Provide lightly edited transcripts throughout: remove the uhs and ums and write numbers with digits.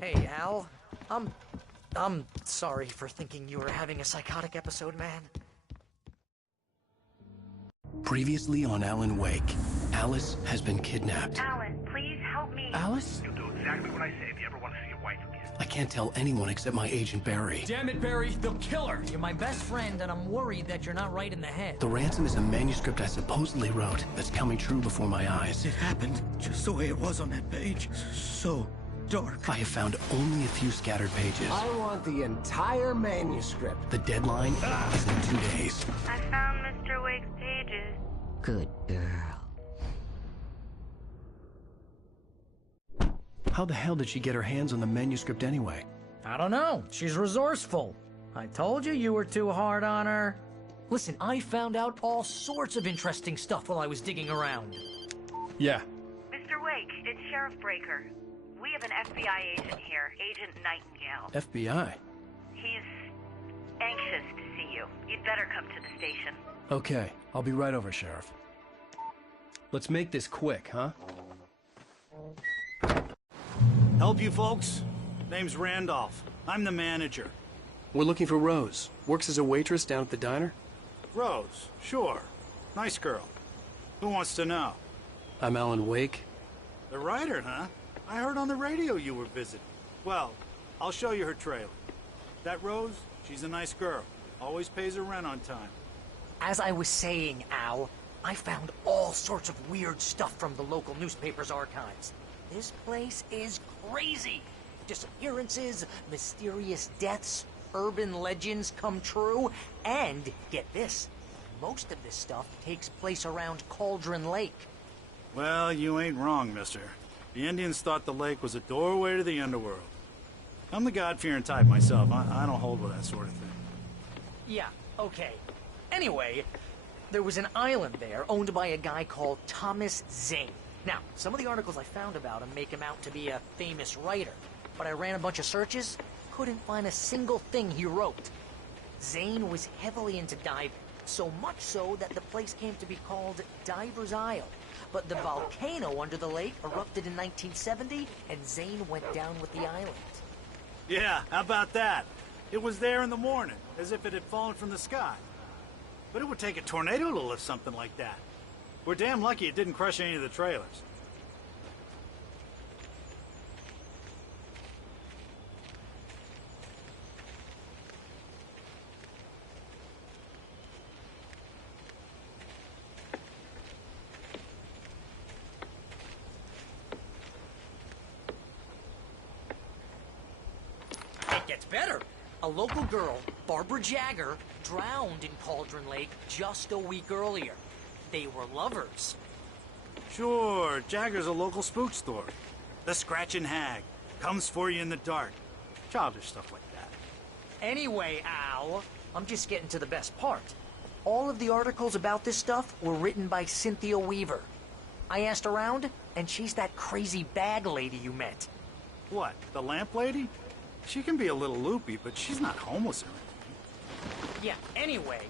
Hey, Al. I'm sorry for thinking you were having a psychotic episode, man. Previously on Alan Wake, Alice has been kidnapped. Alan, please help me. Alice? You'll do exactly what I say if you ever want to see your wife again. I can't tell anyone except my agent Barry. Damn it, Barry, they'll kill her! You're my best friend, and I'm worried that you're not right in the head. The ransom is a manuscript I supposedly wrote that's coming true before my eyes. It happened just the way it was on that page. So dark. I have found only a few scattered pages. I want the entire manuscript. The deadline is in 2 days. I found Mr. Wake's pages. Good girl. How the hell did she get her hands on the manuscript anyway? I don't know. She's resourceful. I told you you were too hard on her. Listen, I found out all sorts of interesting stuff while I was digging around. Yeah. Mr. Wake, it's Sheriff Breaker. We have an FBI agent here, Agent Nightingale. FBI? He's anxious to see you. You'd better come to the station. Okay, I'll be right over, Sheriff. Let's make this quick, huh? Help you folks? Name's Randolph. I'm the manager. We're looking for Rose. Works as a waitress down at the diner. Rose, sure. Nice girl. Who wants to know? I'm Alan Wake. The writer, huh? I heard on the radio you were visiting. Well, I'll show you her trailer. That Rose, she's a nice girl. Always pays her rent on time. As I was saying, Al, I found all sorts of weird stuff from the local newspaper's archives. This place is crazy. Disappearances, mysterious deaths, urban legends come true, and, get this, most of this stuff takes place around Cauldron Lake. Well, you ain't wrong, mister. The Indians thought the lake was a doorway to the underworld. I'm the God-fearing type myself. I don't hold with that sort of thing. Yeah, okay. Anyway, there was an island there owned by a guy called Thomas Zane. Now, some of the articles I found about him make him out to be a famous writer, but I ran a bunch of searches, couldn't find a single thing he wrote. Zane was heavily into diving, so much so that the place came to be called Diver's Isle. But the volcano under the lake erupted in 1970, and Zane went down with the island. Yeah, how about that? It was there in the morning, as if it had fallen from the sky. But it would take a tornado to lift something like that. We're damn lucky it didn't crush any of the trailers. It gets better. A local girl, Barbara Jagger, drowned in Cauldron Lake just a week earlier. They were lovers. Sure, Jagger's a local spook story. The Scratching Hag. Comes for you in the dark. Childish stuff like that. Anyway, Al, I'm just getting to the best part. All of the articles about this stuff were written by Cynthia Weaver. I asked around, and she's that crazy bag lady you met. What, the lamp lady? She can be a little loopy, but she's not homeless or anything. Yeah, anyway,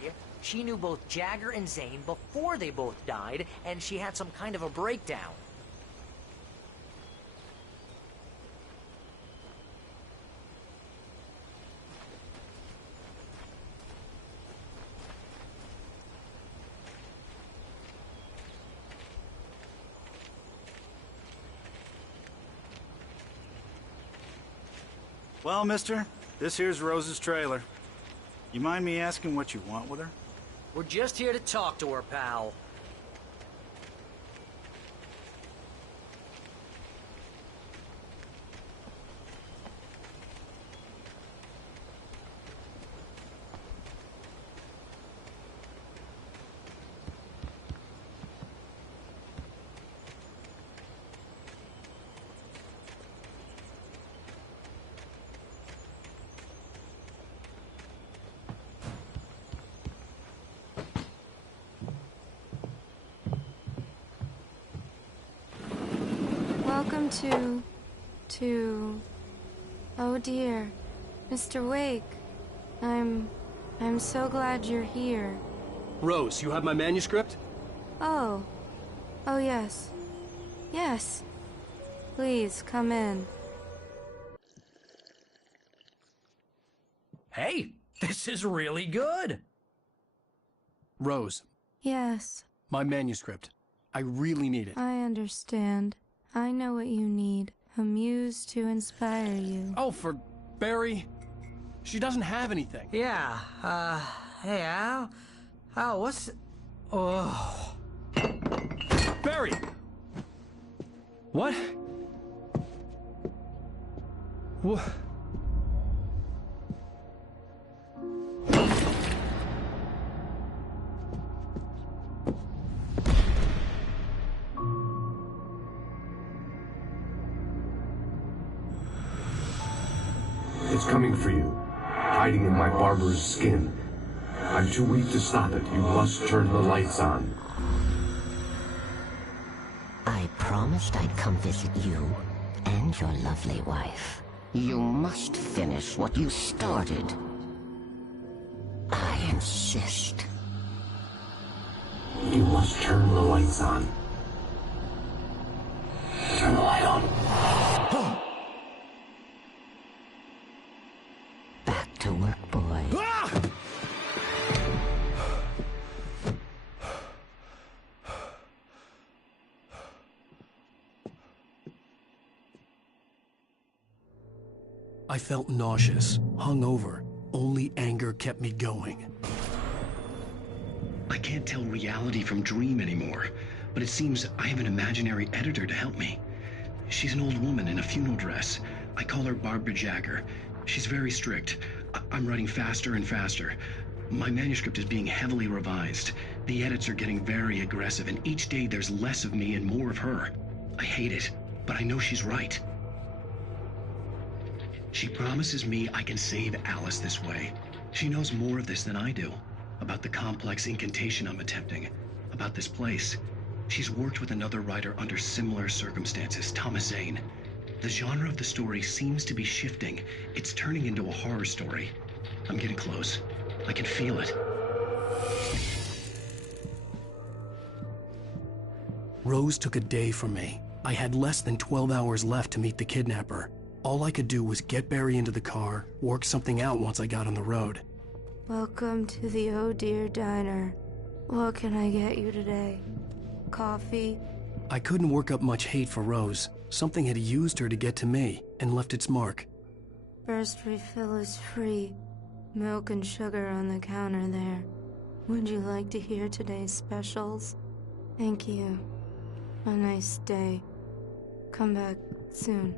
she knew both Jagger and Zane before they both died, and she had some kind of a breakdown. Well, mister, this here's Rose's trailer. You mind me asking what you want with her? We're just here to talk to her, pal. Welcome to... Oh dear, Mr. Wake. I'm so glad you're here. Rose, you have my manuscript? Oh. Oh yes. Yes. Please, come in. Hey, this is really good. Rose, Yes, my manuscript. I really need it. I understand. I know what you need. A muse to inspire you. Oh, for Barry? She doesn't have anything. Yeah, hey, Al? Al, what's... Oh... Barry! What? What? It's coming for you, hiding in my barber's skin. I'm too weak to stop it. You must turn the lights on. I promised I'd come visit you and your lovely wife. You must finish what you started. I insist. You must turn the lights on. Turn the light on. Back to work, boy. I felt nauseous, hungover. Only anger kept me going. I can't tell reality from dream anymore, but it seems I have an imaginary editor to help me. She's an old woman in a funeral dress. I call her Barbara Jagger. She's very strict. I'm writing faster and faster. My manuscript is being heavily revised. The edits are getting very aggressive, and each day there's less of me and more of her. I hate it, but I know she's right. She promises me I can save Alice this way. She knows more of this than I do. About the complex incantation I'm attempting. About this place. She's worked with another writer under similar circumstances, Thomas Zane. The genre of the story seems to be shifting. It's turning into a horror story. I'm getting close. I can feel it. Rose took a day from me. I had less than 12 hours left to meet the kidnapper. All I could do was get Barry into the car, work something out once I got on the road. Welcome to the Oh Dear Diner. What can I get you today? Coffee? I couldn't work up much hate for Rose. Something had used her to get to me and left its mark. First refill is free. Milk and sugar on the counter there. Would you like to hear today's specials? Thank you. A nice day. Come back soon.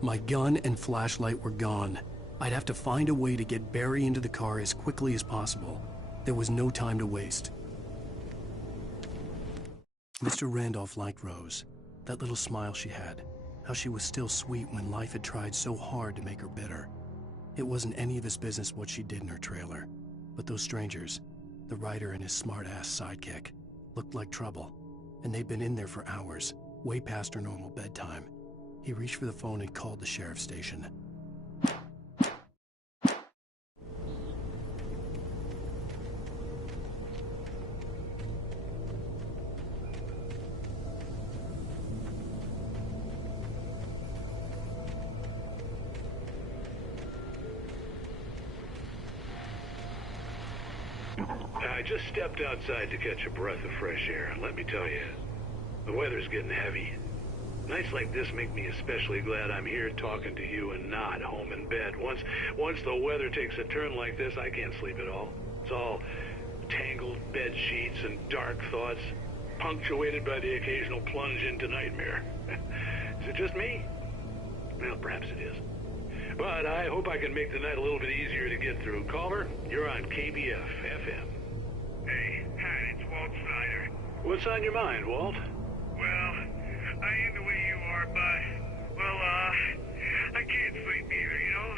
My gun and flashlight were gone. I'd have to find a way to get Barry into the car as quickly as possible. There was no time to waste. Mr. Randolph liked Rose. That little smile she had. How she was still sweet when life had tried so hard to make her bitter. It wasn't any of his business what she did in her trailer. But those strangers, the writer and his smart-ass sidekick, looked like trouble. And they'd been in there for hours, way past her normal bedtime. He reached for the phone and called the sheriff's station. I just stepped outside to catch a breath of fresh air, and let me tell you, the weather's getting heavy. Nights like this make me especially glad I'm here talking to you and not home in bed. Once the weather takes a turn like this, I can't sleep at all. It's all tangled bed sheets and dark thoughts, punctuated by the occasional plunge into nightmare. Is it just me? Well, perhaps it is. But I hope I can make the night a little bit easier to get through. Culver, you're on KBF FM. Hey, hi, it's Walt Snyder. What's on your mind, Walt? Well, I ain't the way you are, but, well, I can't sleep either, you know?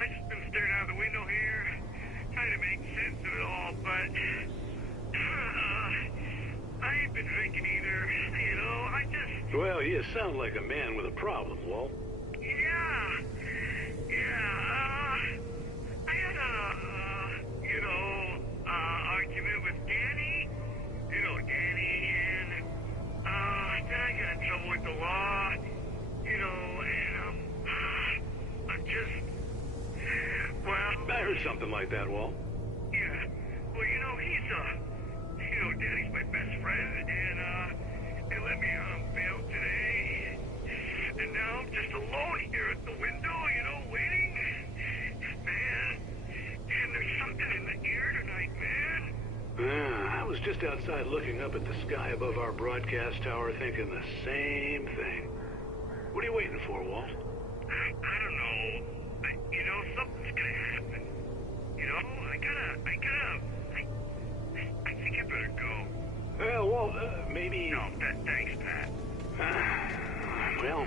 I just been staring out the window here, trying to make sense of it all, but, I ain't been drinking either, you know? I just... Well, you sound like a man with a problem, Walt. I had argument with Danny. You know Danny, and, then I got in trouble with the law, you know, and, I'm just, well... I heard something like that, Walt. Yeah, well, you know, Danny's my best friend, and, they let me on bail today, and now I'm just alone here at the window, you know, waiting. Man, and there's something in the air tonight, man. I was just outside looking up at the sky above our broadcast tower thinking the same thing. What are you waiting for, Walt? I don't know. You know, something's gonna happen. You know, I think I better go. Well, Walt, maybe... No, thanks, Pat. Well,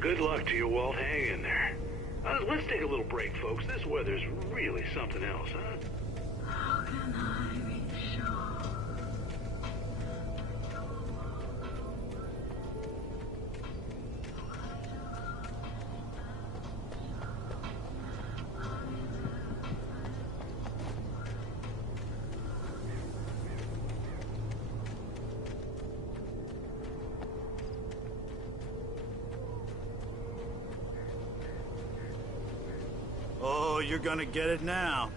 good luck to you, Walt. Hang in there. Let's take a little break, folks. This weather's really something else, huh? How can I be sure? Oh, you're gonna get it now.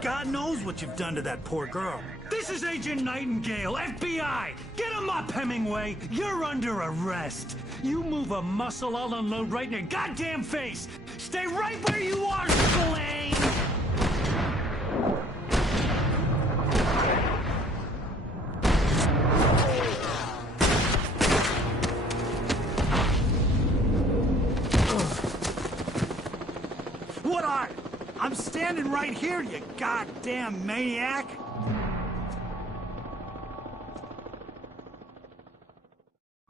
God knows what you've done to that poor girl. This is Agent Nightingale, FBI! Get him up, Hemingway! You're under arrest! You move a muscle, I'll unload right in your goddamn face! Stay right where you are, Spillane! What are? I'm standing right here, you goddamn maniac!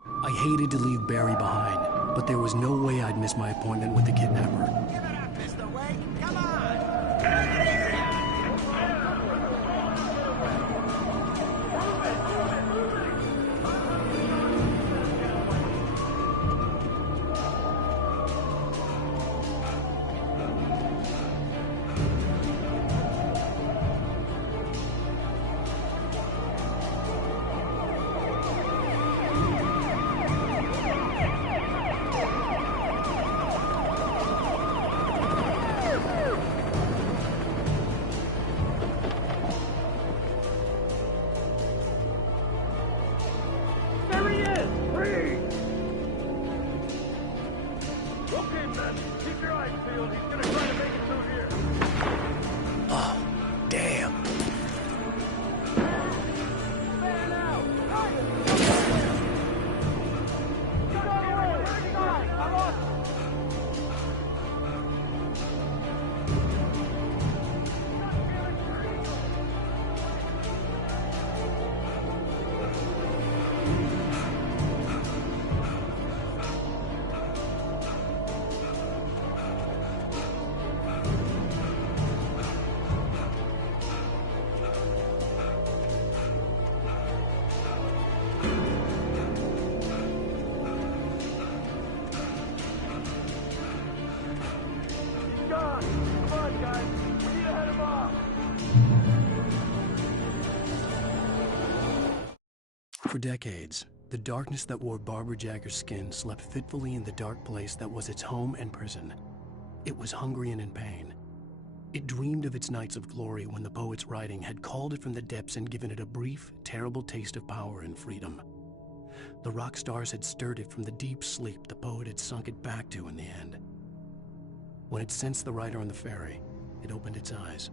I hated to leave Barry behind, but there was no way I'd miss my appointment with the kidnapper. Give it up, Mr. Wake! Come on! For decades, the darkness that wore Barbara Jagger's skin slept fitfully in the dark place that was its home and prison. It was hungry and in pain. It dreamed of its nights of glory when the poet's writing had called it from the depths and given it a brief, terrible taste of power and freedom. The rock stars had stirred it from the deep sleep the poet had sunk it back to in the end. When it sensed the writer on the ferry, it opened its eyes.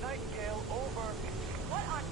Nightingale, over. What on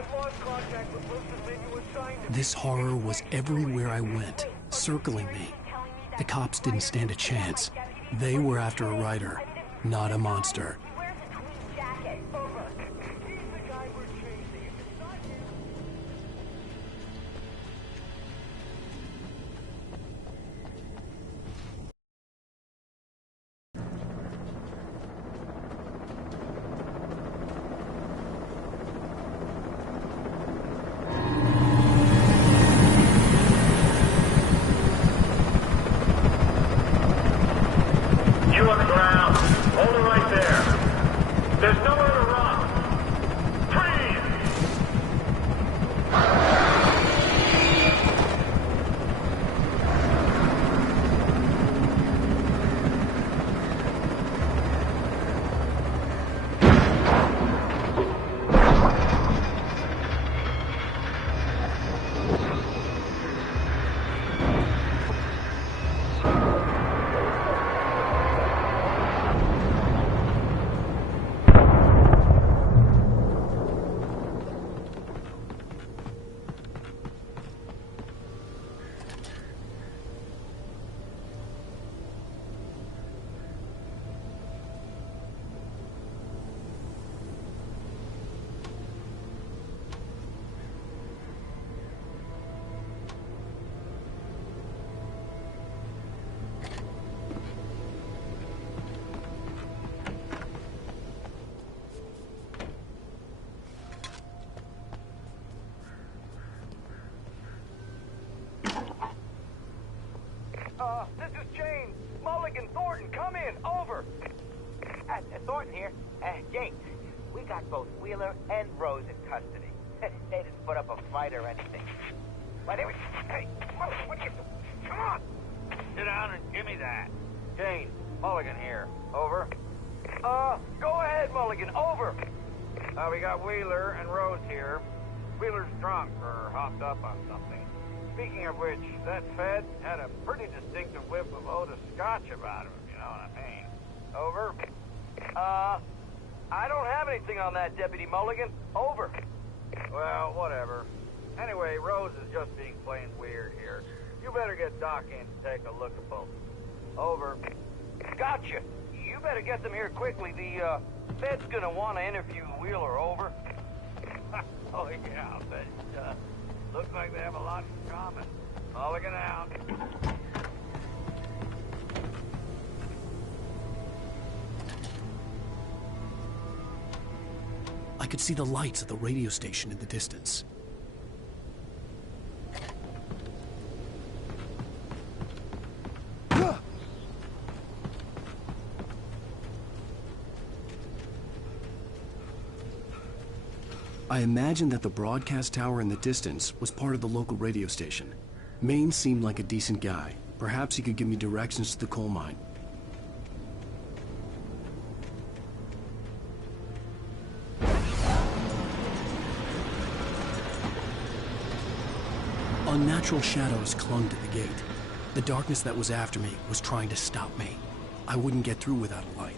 I've lost contact with most of the men you assigned to me. This horror was everywhere I went, circling me. The cops didn't stand a chance. They were after a writer, not a monster. You on the ground. Hold it right there. There's nowhere to run. Freeze! This is James. Mulligan, Thornton, come in. Over. Thornton here. James, we got both Wheeler and Rose in custody. They didn't put up a fight or anything. But anyway, hey, Mulligan, what are you doing? Come on. Sit down and give me that. James, Mulligan here. Over. Go ahead, Mulligan. Over. We got Wheeler and Rose here. Wheeler's drunk or hopped up on something. Speaking of which, that Fed had a pretty distinctive whiff of Otis Scotch about him, if you know what I mean. Over. I don't have anything on that, Deputy Mulligan. Over. Well, whatever. Anyway, Rose is just being plain weird here. You better get Doc in to take a look at both. Over. Gotcha. You better get them here quickly. The Fed's gonna want to interview Wheeler. Over. Oh, yeah, I'll bet it does. Looks like they have a lot in common. Mulligan out. I could see the lights of the radio station in the distance. I imagined that the broadcast tower in the distance was part of the local radio station. Maine seemed like a decent guy. Perhaps he could give me directions to the coal mine. Unnatural shadows clung to the gate. The darkness that was after me was trying to stop me. I wouldn't get through without a light.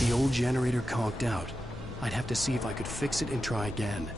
The old generator conked out. I'd have to see if I could fix it and try again.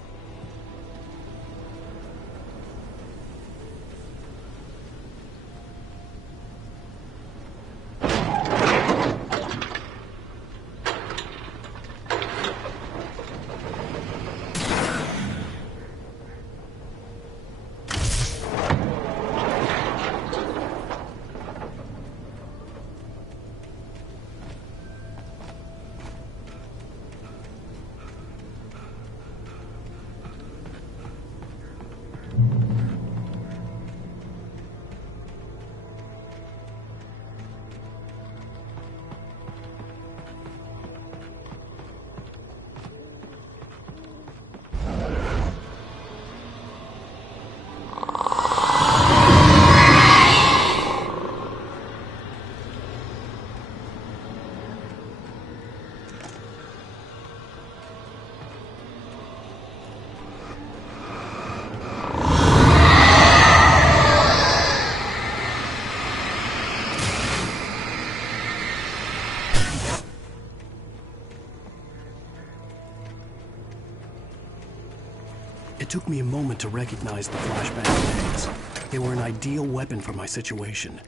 It took me a moment to recognize the flashbang grenades. They were an ideal weapon for my situation.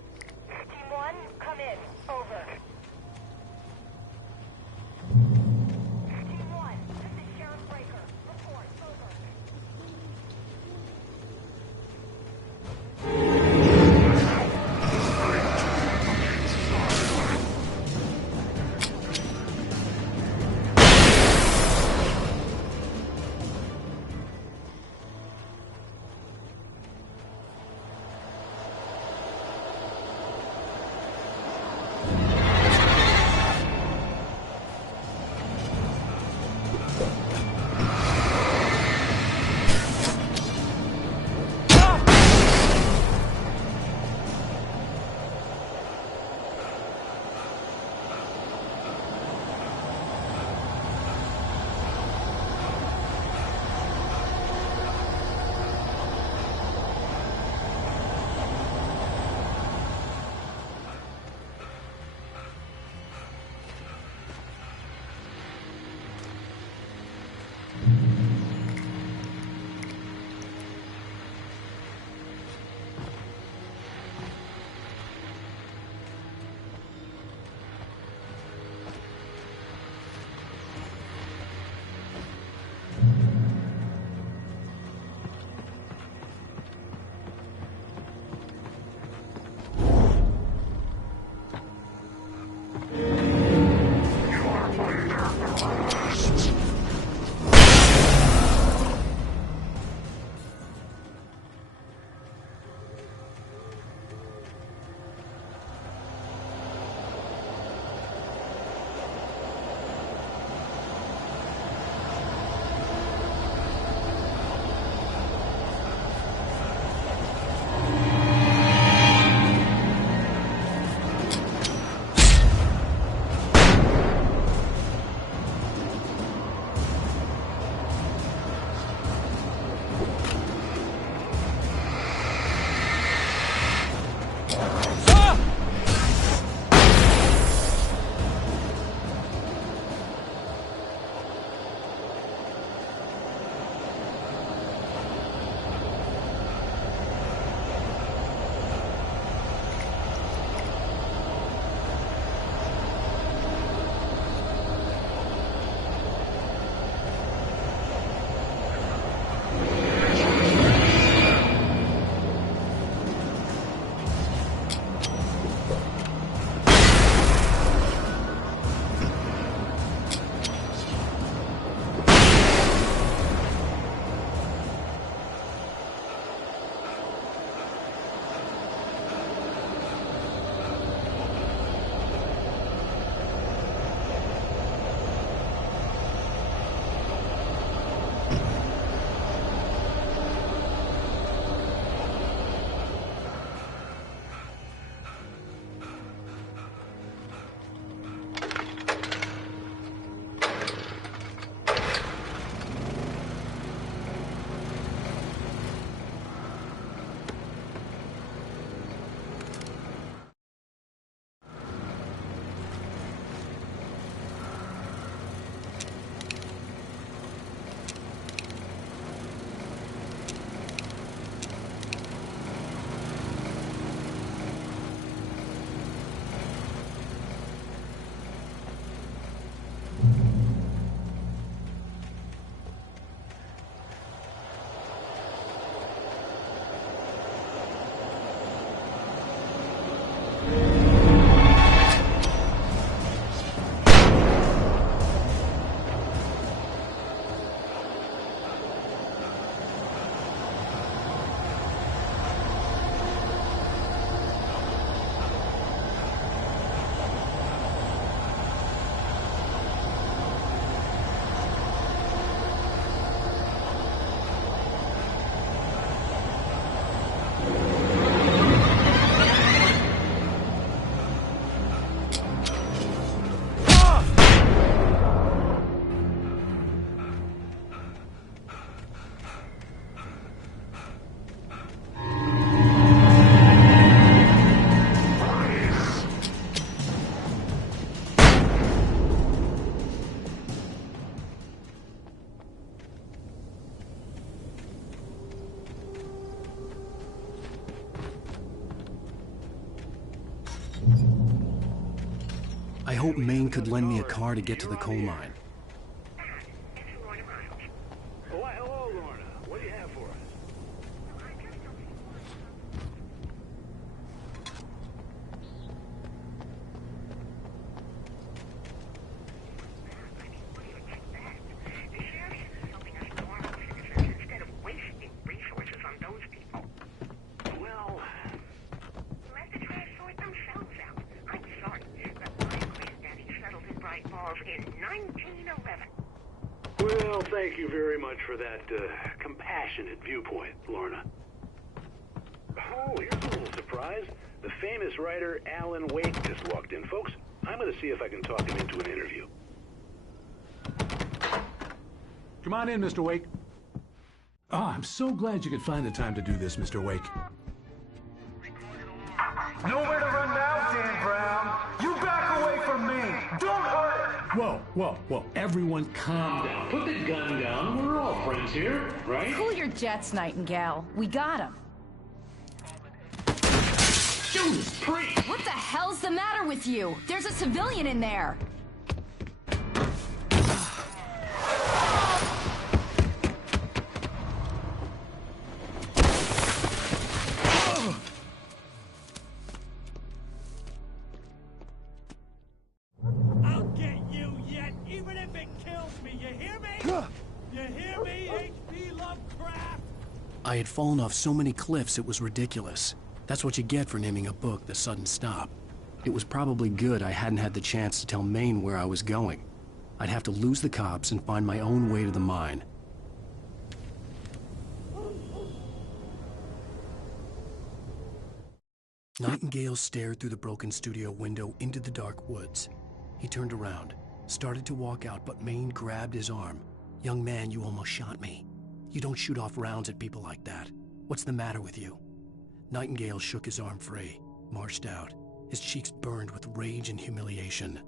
Team 1, come in. Over. Team 1, this is Sheriff Breaker. Report. Over. I hoped Maine could lend me a car to get to the coal mine. Why, hello, Lorna. What do you have for us? Well, let the trash sort themselves out. I'm sorry, but my granddaddy settled in Bright Falls in 1911. well, thank you very much for that compassionate viewpoint, Lorna. Oh, here's a little surprise. The famous writer Alan Wake just walked in. Folks, I'm going to see if I can talk him into an interview. Come on in, Mr. Wake. Oh, I'm so glad you could find the time to do this, Mr. Wake. Nowhere to run now, Dan Brown. You back away from me. Don't hurt her. Whoa, whoa, whoa. Everyone calm down. Put the gun down. We're all friends here, right? Cool your jets, Nightingale. We got him. Judas Priest! What the hell's the matter with you? There's a civilian in there. I'll get you yet, even if it kills me. You hear me? You hear me, H.P. Lovecraft? I had fallen off so many cliffs it was ridiculous. That's what you get for naming a book The Sudden Stop. It was probably good I hadn't had the chance to tell Maine where I was going. I'd have to lose the cops and find my own way to the mine. Nightingale stared through the broken studio window into the dark woods. He turned around, started to walk out, but Maine grabbed his arm. "Young man, you almost shot me. You don't shoot off rounds at people like that. What's the matter with you?" Nightingale shook his arm free, marched out. His cheeks burned with rage and humiliation.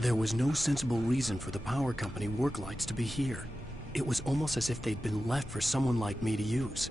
There was no sensible reason for the power company work lights to be here. It was almost as if they'd been left for someone like me to use.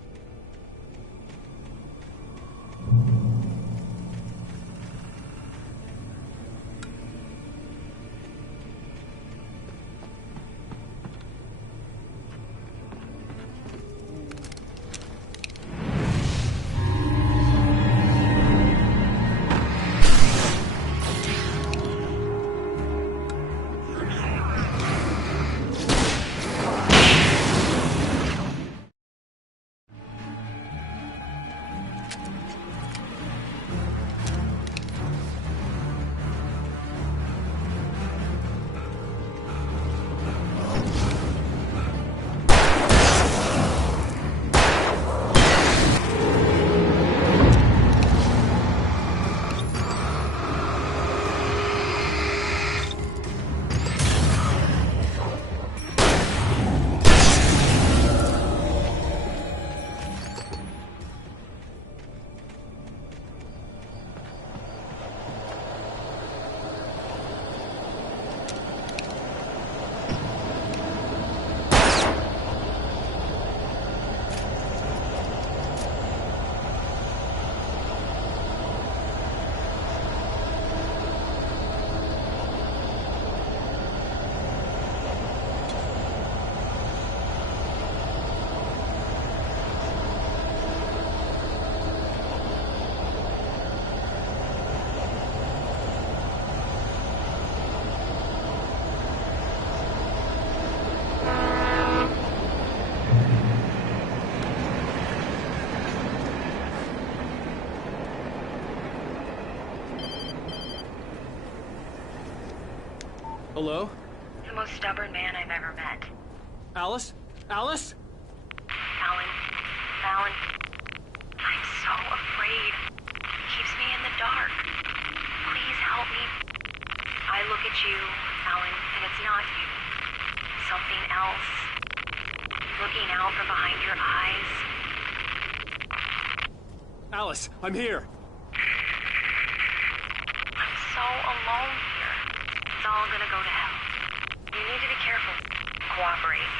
Hello? The most stubborn man I've ever met. Alice? Alice? Alan. I'm so afraid. He keeps me in the dark. Please help me. I look at you, Alan, and it's not you. Something else. Looking out from behind your eyes. Alice, I'm here. I'm so alone here. It's all gonna go to hell. You need to be careful. Cooperate.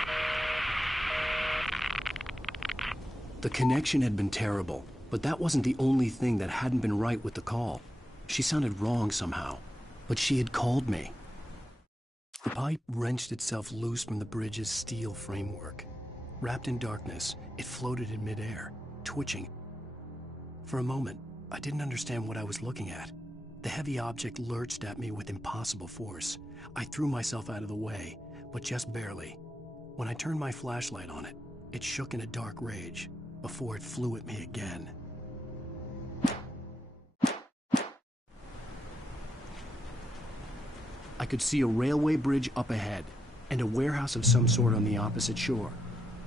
The connection had been terrible, but that wasn't the only thing that hadn't been right with the call. She sounded wrong somehow, but she had called me. The pipe wrenched itself loose from the bridge's steel framework. Wrapped in darkness, it floated in midair, twitching. For a moment, I didn't understand what I was looking at. The heavy object lurched at me with impossible force. I threw myself out of the way, but just barely. When I turned my flashlight on it, it shook in a dark rage before it flew at me again. I could see a railway bridge up ahead and a warehouse of some sort on the opposite shore.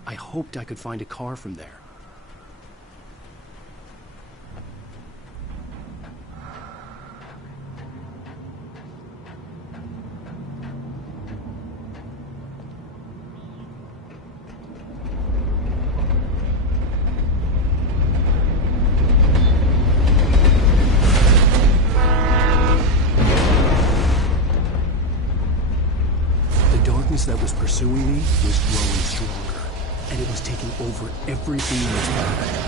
I hoped I could find a car from there. That was pursuing me was growing stronger, and it was taking over everything in its path.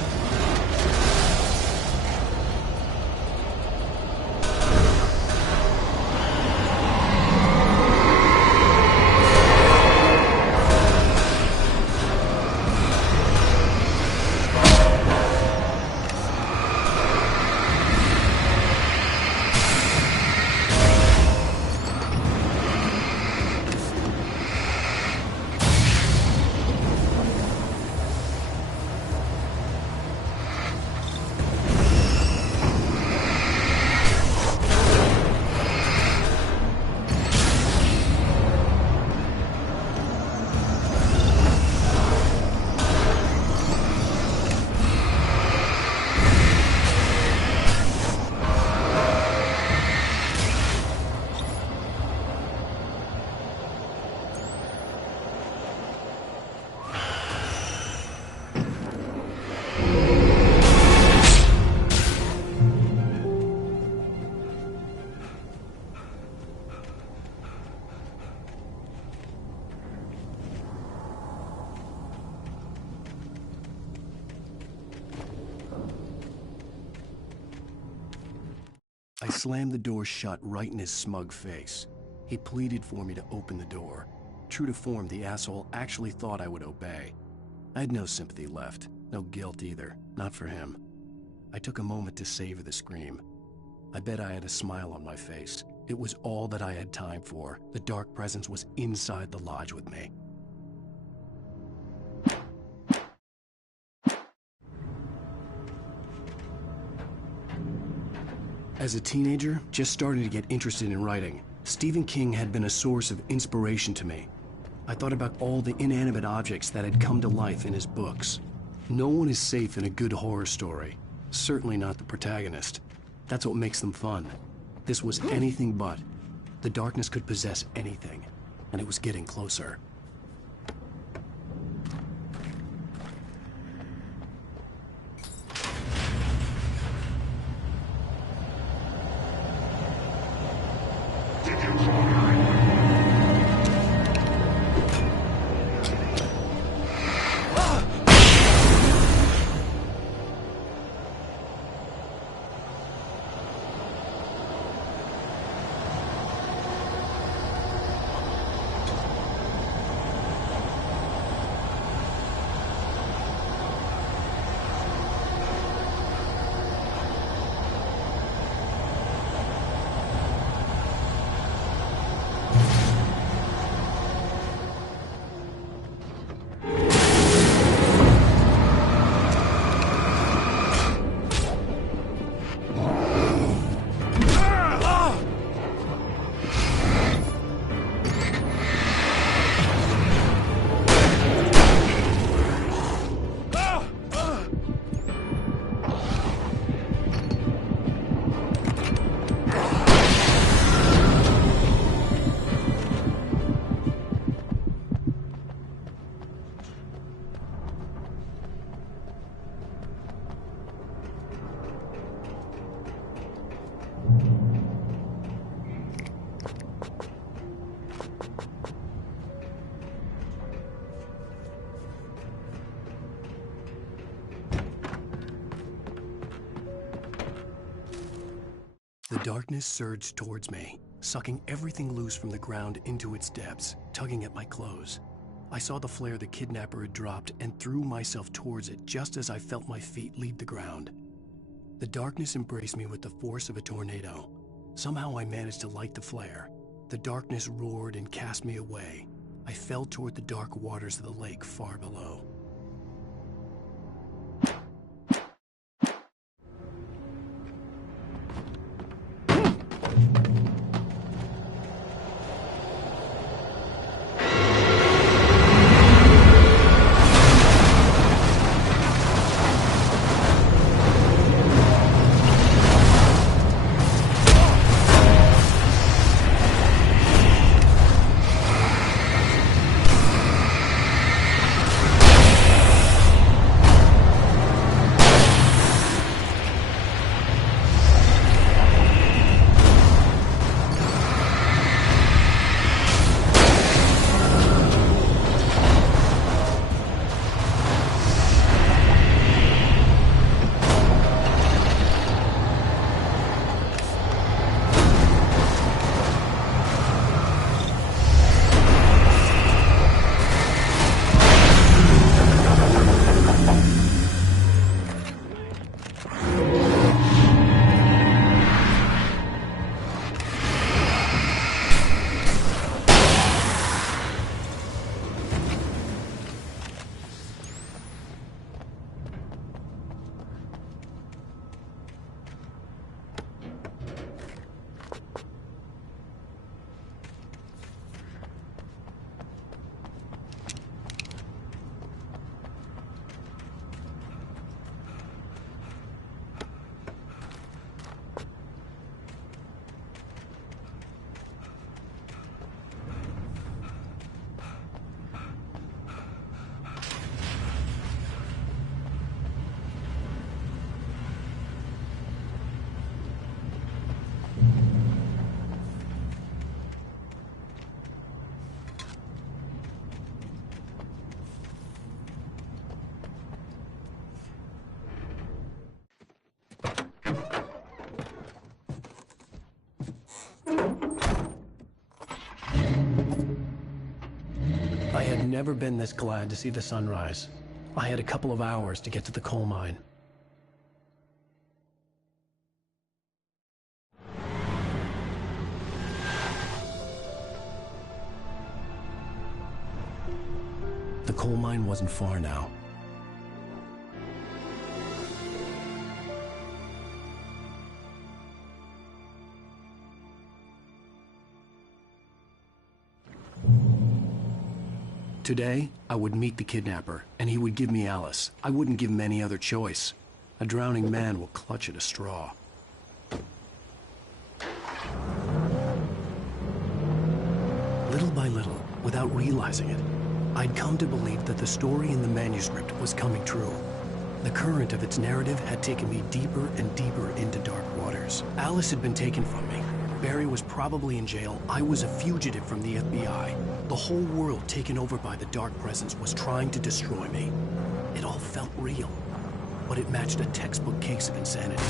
slammed the door shut right in his smug face. He pleaded for me to open the door. True to form, the asshole actually thought I would obey. I had no sympathy left, no guilt either, not for him. I took a moment to savor the scream. I bet I had a smile on my face. It was all that I had time for. The dark presence was inside the lodge with me. As a teenager, just starting to get interested in writing, Stephen King had been a source of inspiration to me. I thought about all the inanimate objects that had come to life in his books. No one is safe in a good horror story. Certainly not the protagonist. That's what makes them fun. This was anything but. The darkness could possess anything, and it was getting closer. The darkness surged towards me, sucking everything loose from the ground into its depths, tugging at my clothes. I saw the flare the kidnapper had dropped and threw myself towards it just as I felt my feet leave the ground. The darkness embraced me with the force of a tornado. Somehow I managed to light the flare. The darkness roared and cast me away. I fell toward the dark waters of the lake far below. I had never been this glad to see the sunrise. I had a couple of hours to get to the coal mine. The coal mine wasn't far now. Today, I would meet the kidnapper, and he would give me Alice. I wouldn't give him any other choice. A drowning man will clutch at a straw. Little by little, without realizing it, I'd come to believe that the story in the manuscript was coming true. The current of its narrative had taken me deeper and deeper into dark waters. Alice had been taken from me. Barry was probably in jail. I was a fugitive from the FBI. The whole world taken over by the Dark Presence was trying to destroy me. It all felt real, but it matched a textbook case of insanity.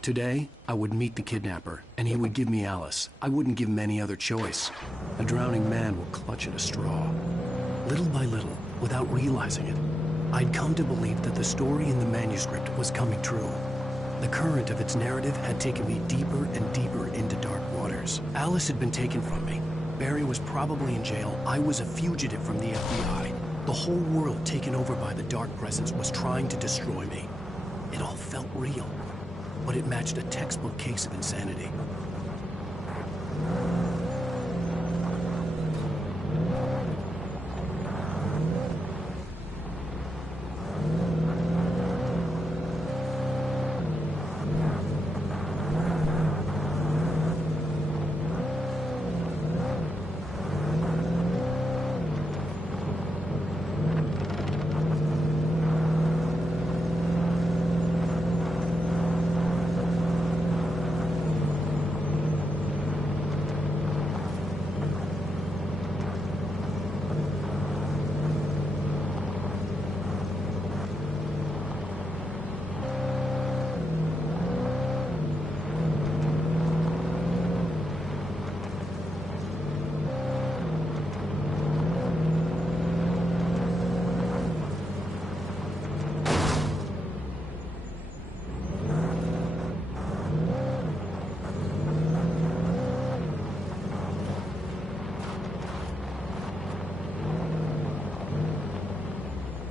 Today, I would meet the kidnapper, and he would give me Alice. I wouldn't give him any other choice. A drowning man will clutch at a straw. Little by little, without realizing it, I'd come to believe that the story in the manuscript was coming true. The current of its narrative had taken me deeper and deeper into dark waters. Alice had been taken from me. Barry was probably in jail. I was a fugitive from the FBI. The whole world taken over by the Dark Presence was trying to destroy me. It all felt real, but it matched a textbook case of insanity.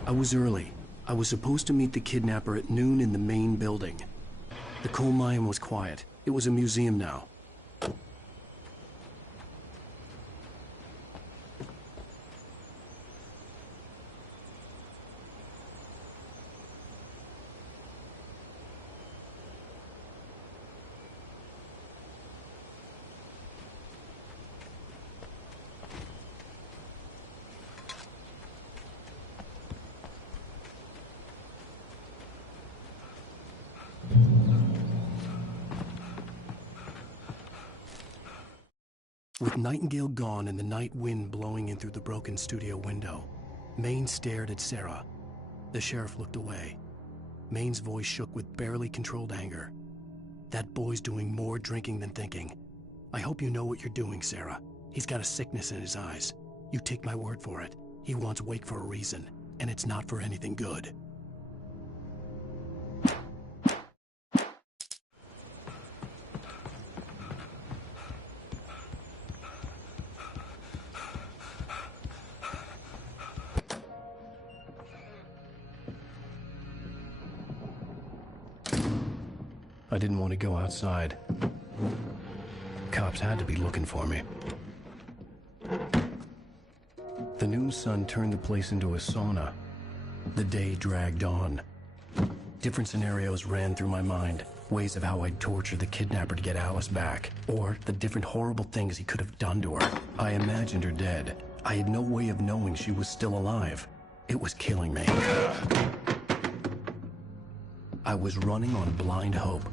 I was early. I was supposed to meet the kidnapper at noon in the main building. The coal mine was quiet. It was a museum now. With Nightingale gone and the night wind blowing in through the broken studio window, Maine stared at Sarah. The sheriff looked away. Maine's voice shook with barely controlled anger. That boy's doing more drinking than thinking. I hope you know what you're doing, Sarah. He's got a sickness in his eyes. You take my word for it. He wants Wake for a reason, and it's not for anything good. I didn't want to go outside. Cops had to be looking for me. The noon sun turned the place into a sauna. The day dragged on. Different scenarios ran through my mind. Ways of how I'd torture the kidnapper to get Alice back. Or the different horrible things he could have done to her. I imagined her dead. I had no way of knowing she was still alive. It was killing me. I was running on blind hope.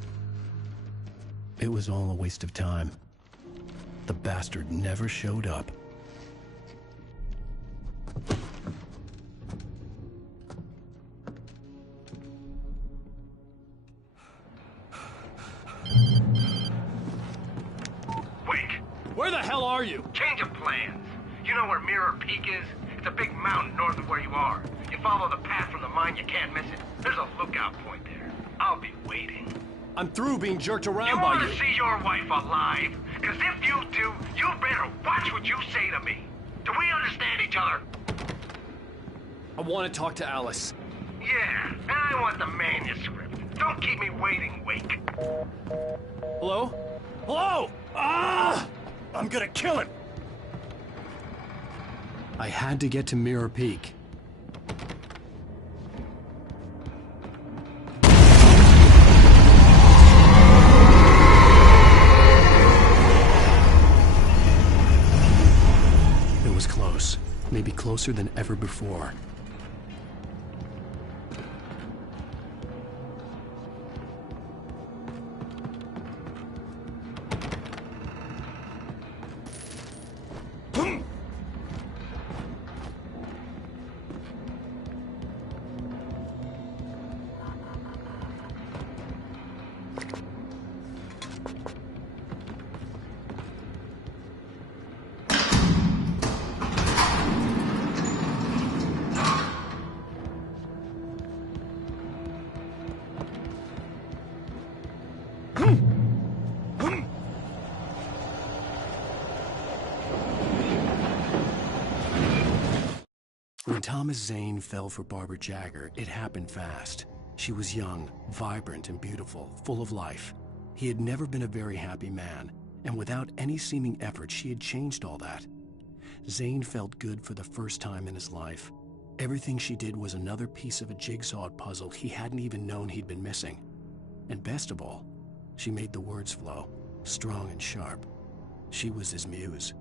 It was all a waste of time. The bastard never showed up. Wake! Where the hell are you? Change of plans. You know where Mirror Peak is? It's a big mountain north of where you are. You follow the path from the mine, you can't miss it. There's a lookout point there. I'll be waiting. I'm through being jerked around You by want you. to see your wife alive? Because if you do, you better watch what you say to me. Do we understand each other? I want to talk to Alice. Yeah, and I want the manuscript. Don't keep me waiting, Wake. Hello? Hello? Ah! I'm gonna kill him! I had to get to Mirror Peak. It was close. Maybe closer than ever before. When Thomas Zane fell for Barbara Jagger, it happened fast. She was young, vibrant, and beautiful, full of life. He had never been a very happy man, and without any seeming effort, she had changed all that. Zane felt good for the first time in his life. Everything she did was another piece of a jigsaw puzzle he hadn't even known he'd been missing. And best of all, she made the words flow, strong and sharp. She was his muse.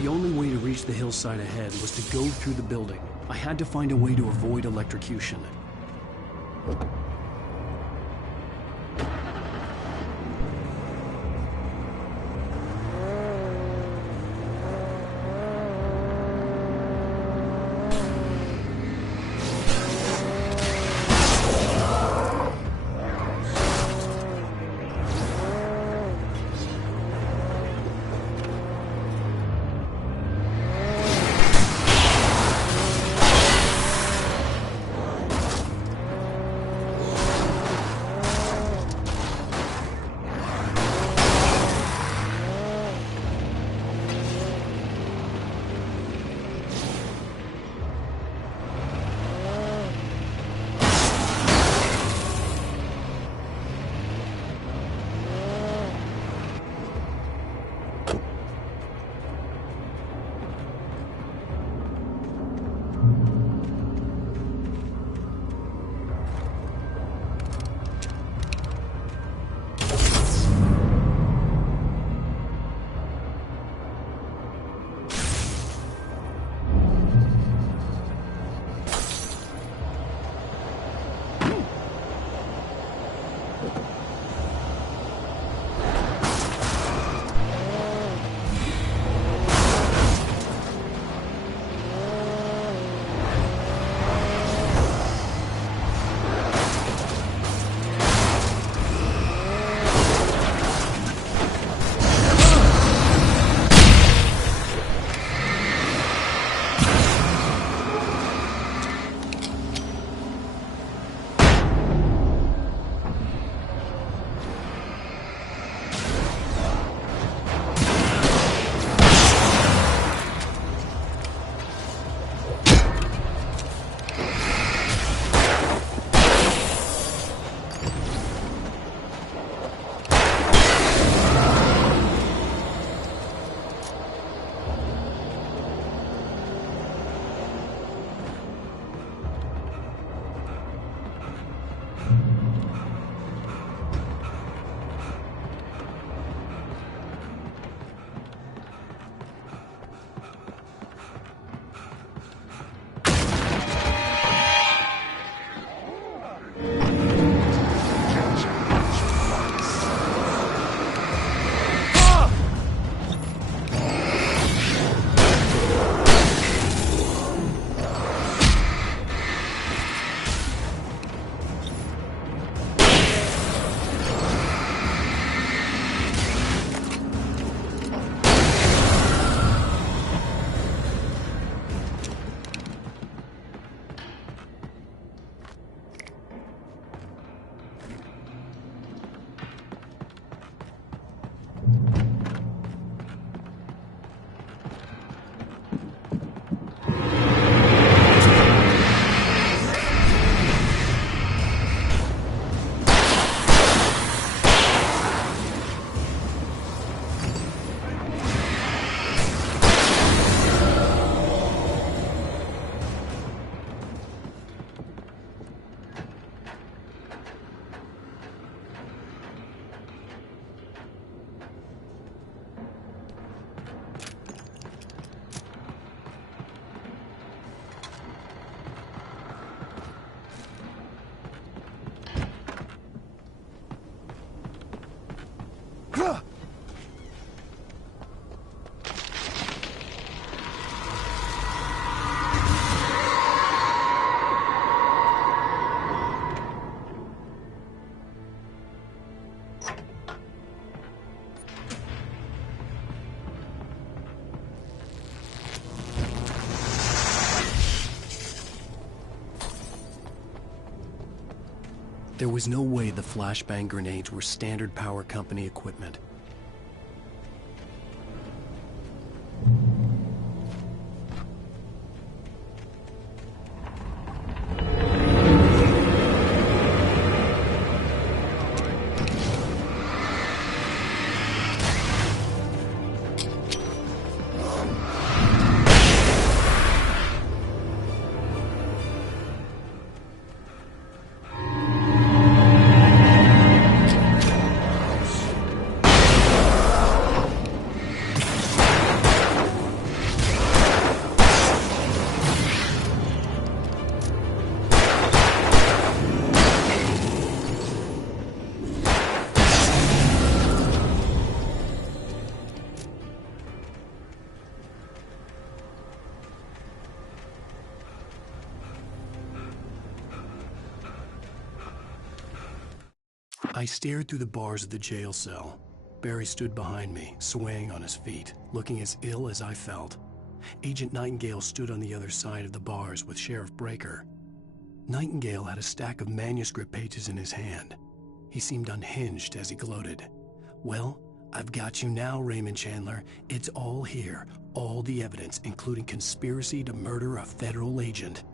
The only way to reach the hillside ahead was to go through the building. I had to find a way to avoid electrocution. There was no way the flashbang grenades were standard power company equipment. I stared through the bars of the jail cell. Barry stood behind me, swaying on his feet, looking as ill as I felt. Agent Nightingale stood on the other side of the bars with Sheriff Breaker. Nightingale had a stack of manuscript pages in his hand. He seemed unhinged as he gloated. "Well, I've got you now, Raymond Chandler. It's all here. All the evidence, including conspiracy to murder a federal agent."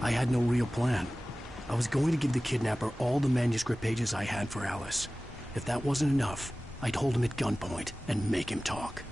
I had no real plan. I was going to give the kidnapper all the manuscript pages I had for Alice. If that wasn't enough, I'd hold him at gunpoint and make him talk.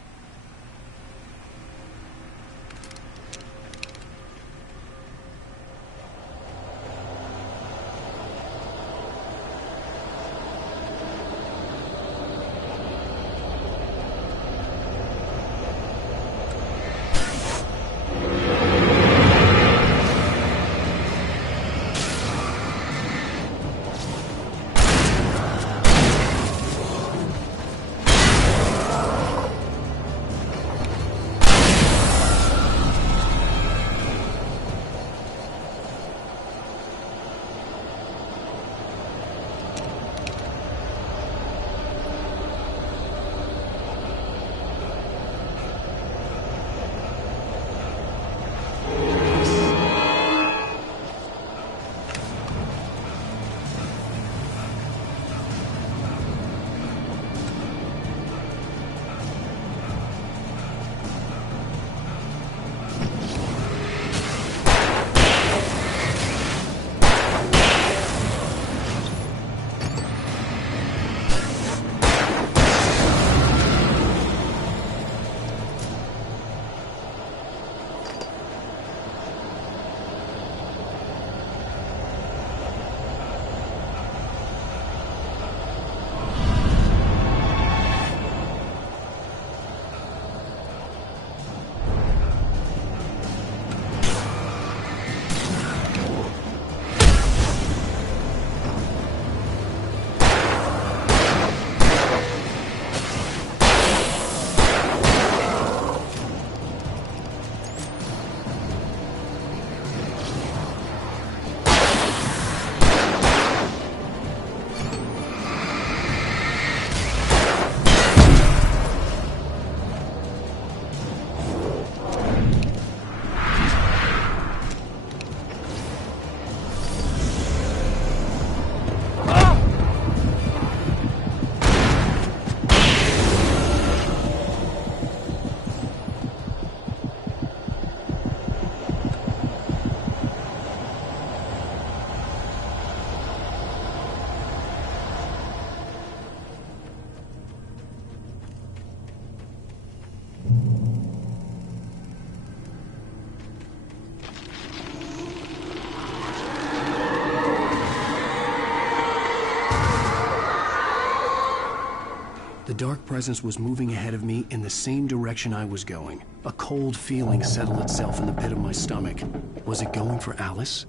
The dark presence was moving ahead of me in the same direction I was going. A cold feeling settled itself in the pit of my stomach. Was it going for Alice?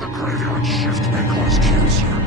The graveyard shift may cause cancer.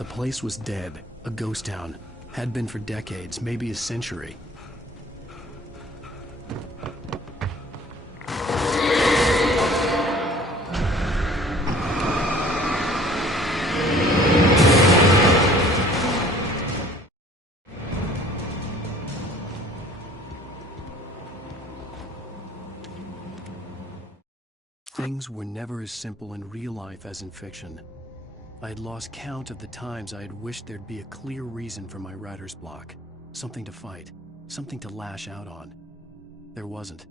The place was dead, a ghost town. Had been for decades, maybe a century. Things were never as simple in real life as in fiction. I had lost count of the times I had wished there'd be a clear reason for my writer's block. Something to fight, something to lash out on. There wasn't.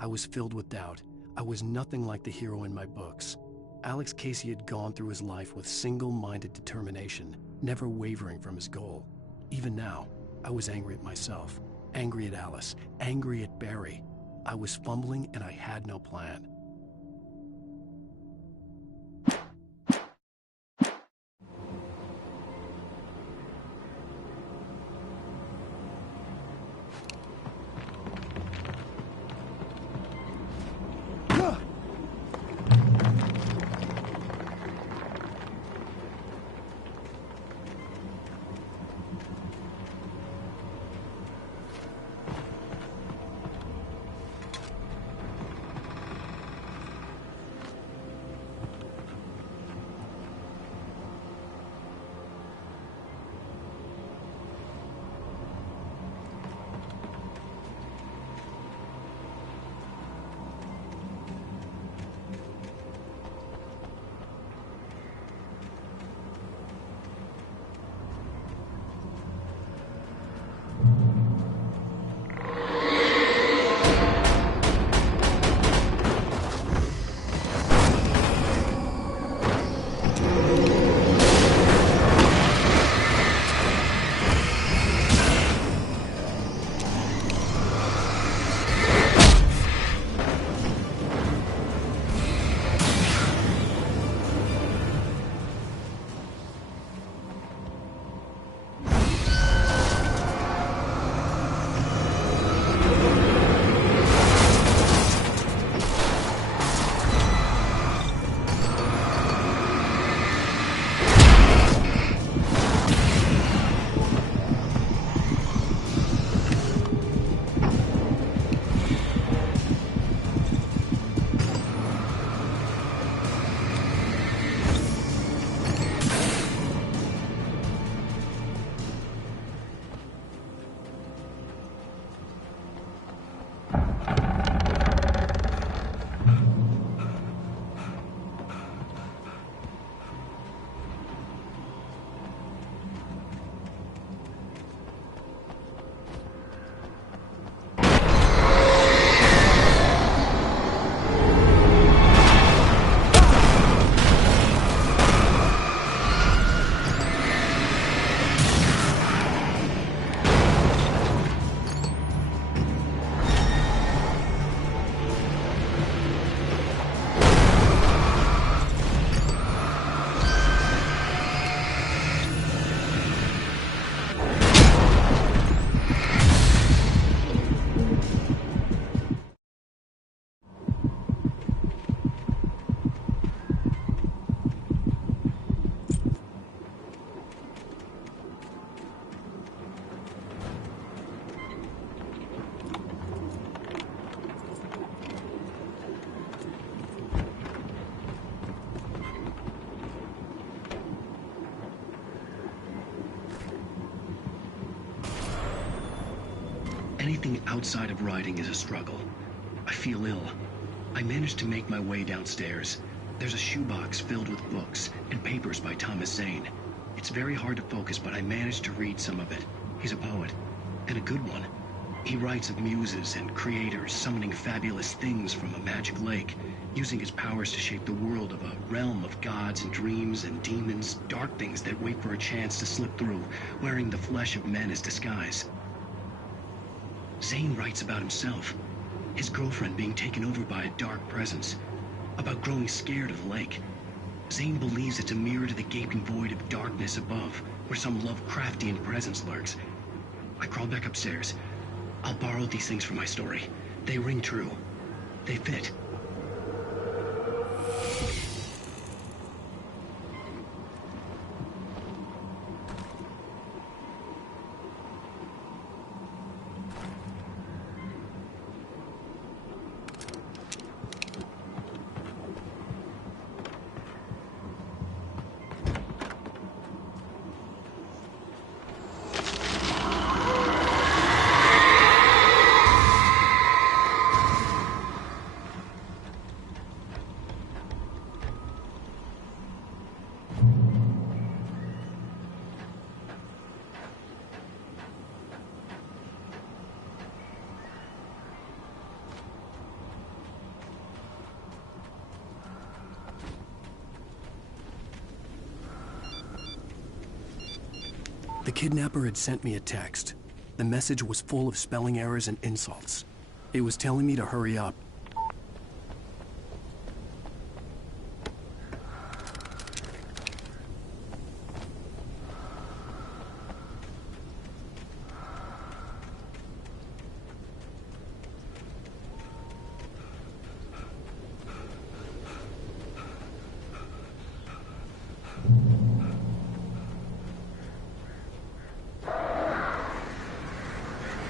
I was filled with doubt. I was nothing like the hero in my books. Alex Casey had gone through his life with single-minded determination, never wavering from his goal. Even now, I was angry at myself, angry at Alice, angry at Barry. I was fumbling and I had no plan. Anything outside of writing is a struggle. I feel ill. I managed to make my way downstairs. There's a shoebox filled with books and papers by Thomas Zane. It's very hard to focus, but I managed to read some of it. He's a poet, and a good one. He writes of muses and creators summoning fabulous things from a magic lake, using his powers to shape the world of a realm of gods and dreams and demons, dark things that wait for a chance to slip through, wearing the flesh of men as disguise. Zane writes about himself, his girlfriend being taken over by a dark presence, about growing scared of the lake. Zane believes it's a mirror to the gaping void of darkness above, where some Lovecraftian presence lurks. I crawl back upstairs. I'll borrow these things for my story. They ring true. They fit. The kidnapper had sent me a text. The message was full of spelling errors and insults. It was telling me to hurry up.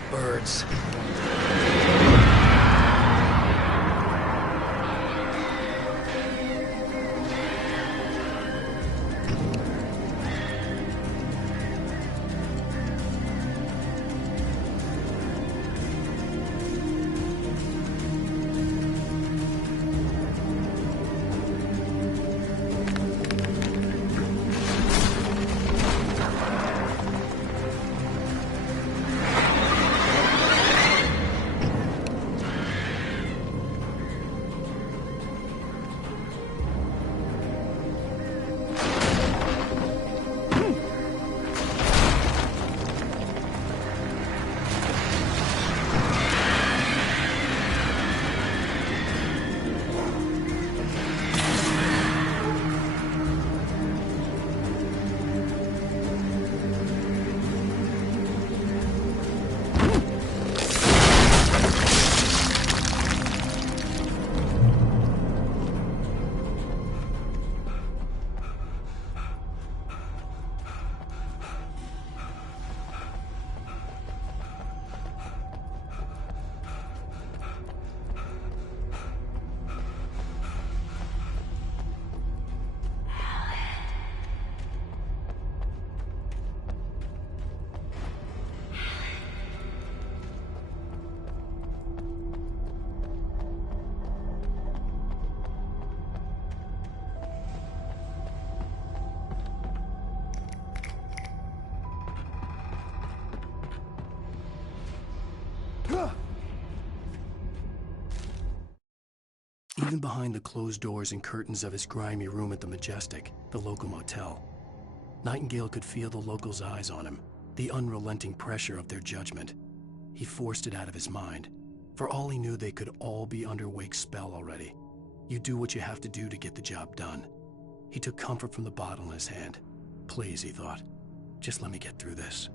Birds. Even behind the closed doors and curtains of his grimy room at the Majestic, the local motel, Nightingale could feel the locals' eyes on him, the unrelenting pressure of their judgment. He forced it out of his mind. For all he knew, they could all be under Wake's spell already. You do what you have to do to get the job done. He took comfort from the bottle in his hand. Please, he thought, just let me get through this.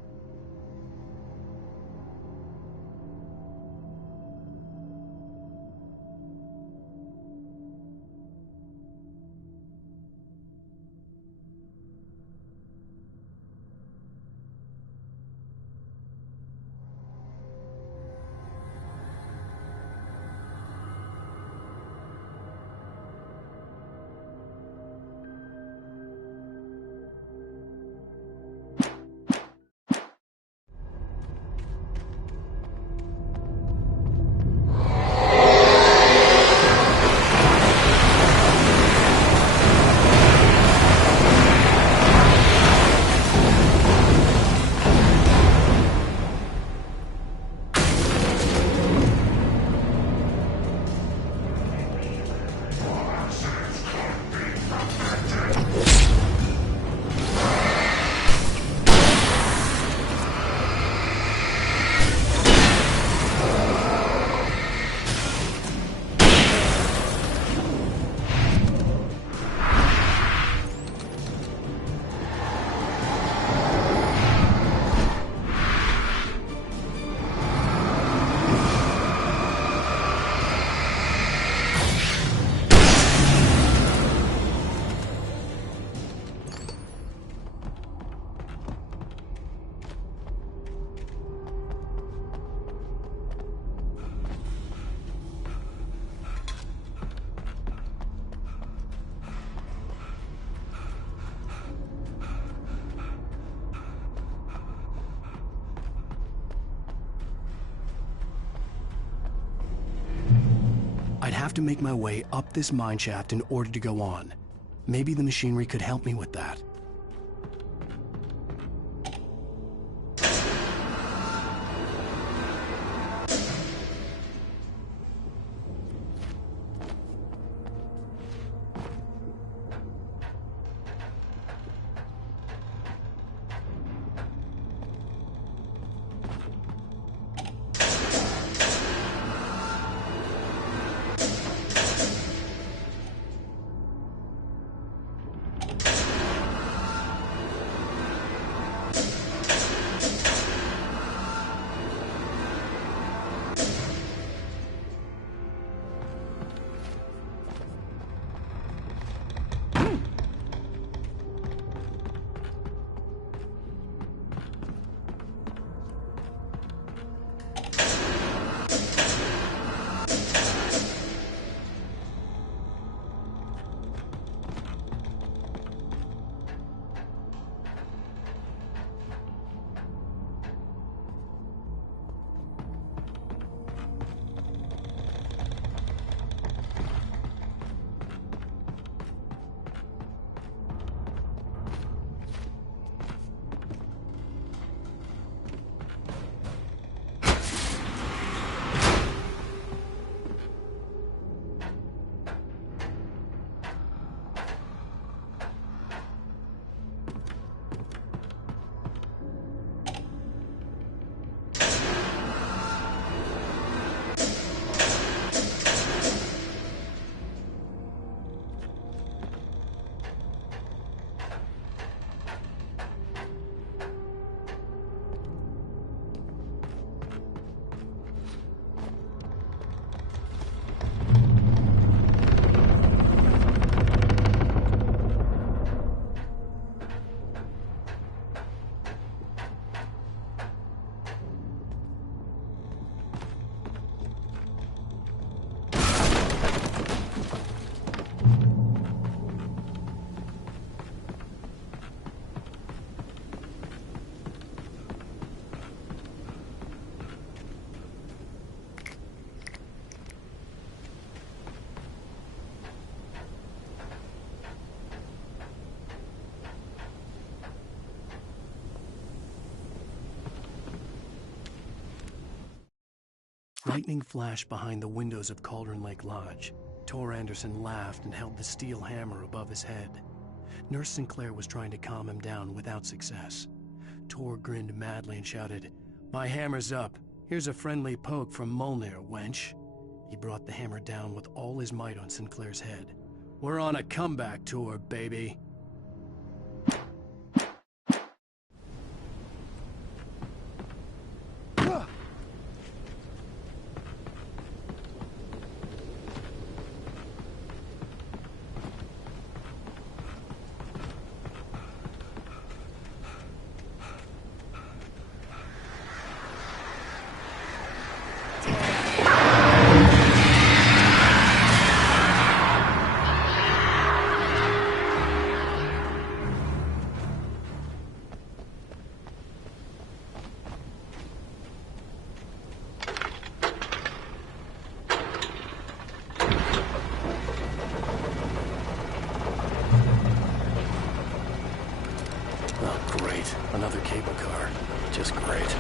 I'd have to make my way up this mine shaft in order to go on. Maybe the machinery could help me with that. Lightning flashed behind the windows of Cauldron Lake Lodge. Tor Anderson laughed and held the steel hammer above his head. Nurse Sinclair was trying to calm him down without success. Tor grinned madly and shouted, "My hammer's up. Here's a friendly poke from Molnir, wench." He brought the hammer down with all his might on Sinclair's head. "We're on a comeback tour, baby." Another cable car. Just great.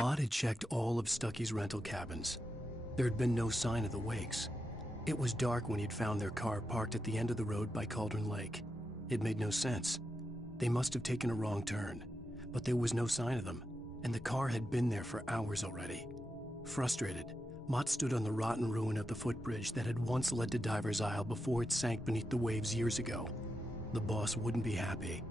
Maude had checked all of Stucky's rental cabins. There had been no sign of the Wakes. It was dark when he'd found their car parked at the end of the road by Cauldron Lake. It made no sense. They must have taken a wrong turn, but there was no sign of them, and the car had been there for hours already. Frustrated, Mott stood on the rotten ruin of the footbridge that had once led to Diver's Isle before it sank beneath the waves years ago. The boss wouldn't be happy.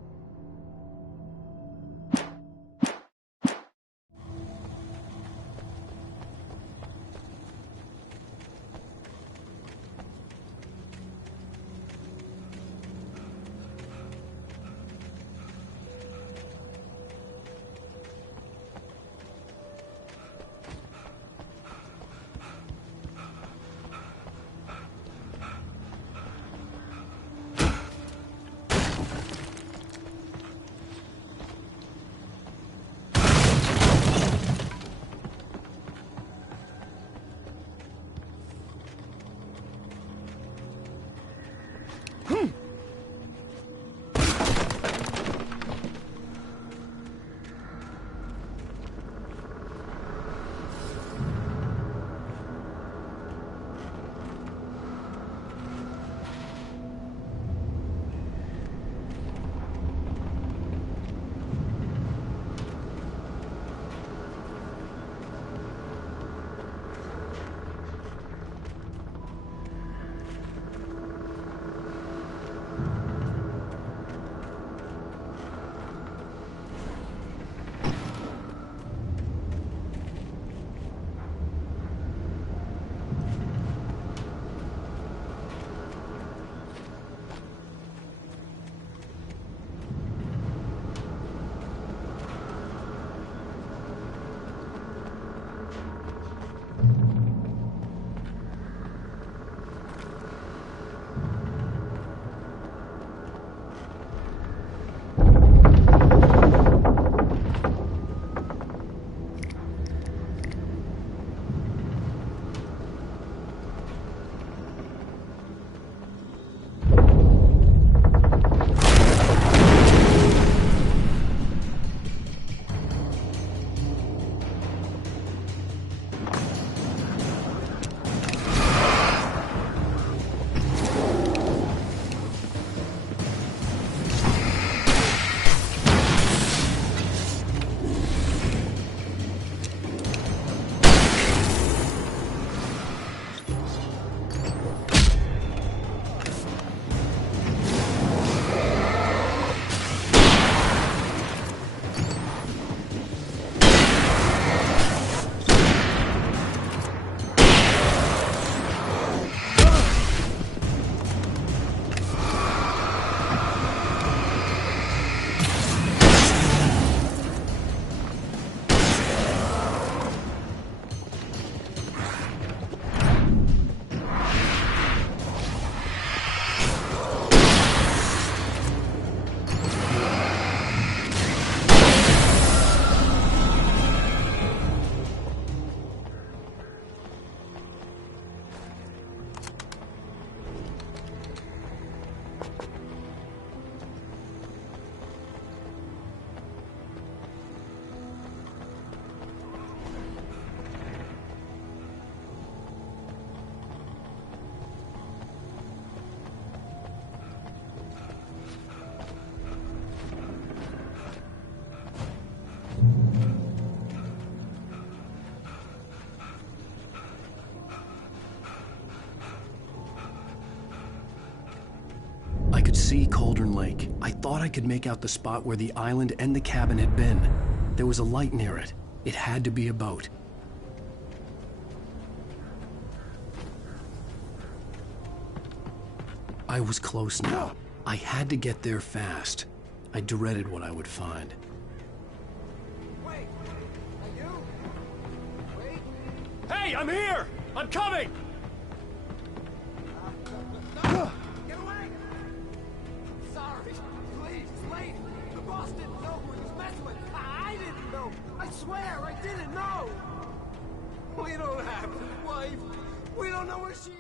I could see Cauldron Lake. I thought I could make out the spot where the island and the cabin had been. There was a light near it. It had to be a boat. I was close now. I had to get there fast. I dreaded what I would find. Wait! Are you? Wait! Hey, I'm here! I'm coming! No! Get away! Sorry. Please, it's late. The boss didn't know who he was messing with. I didn't know. I swear, I didn't know. We don't have his wife. We don't know where she is.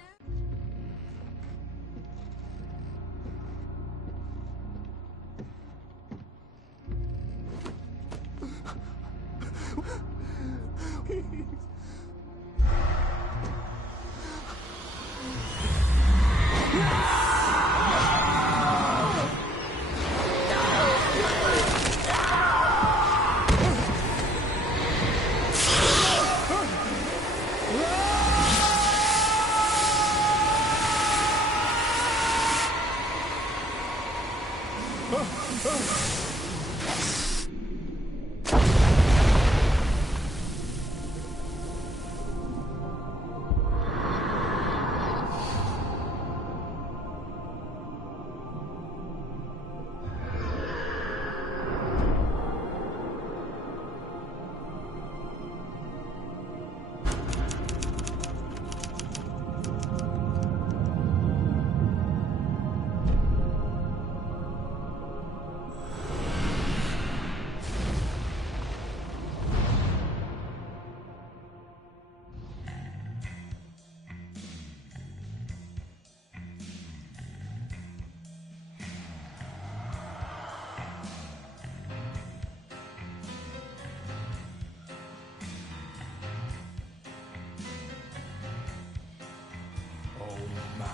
My,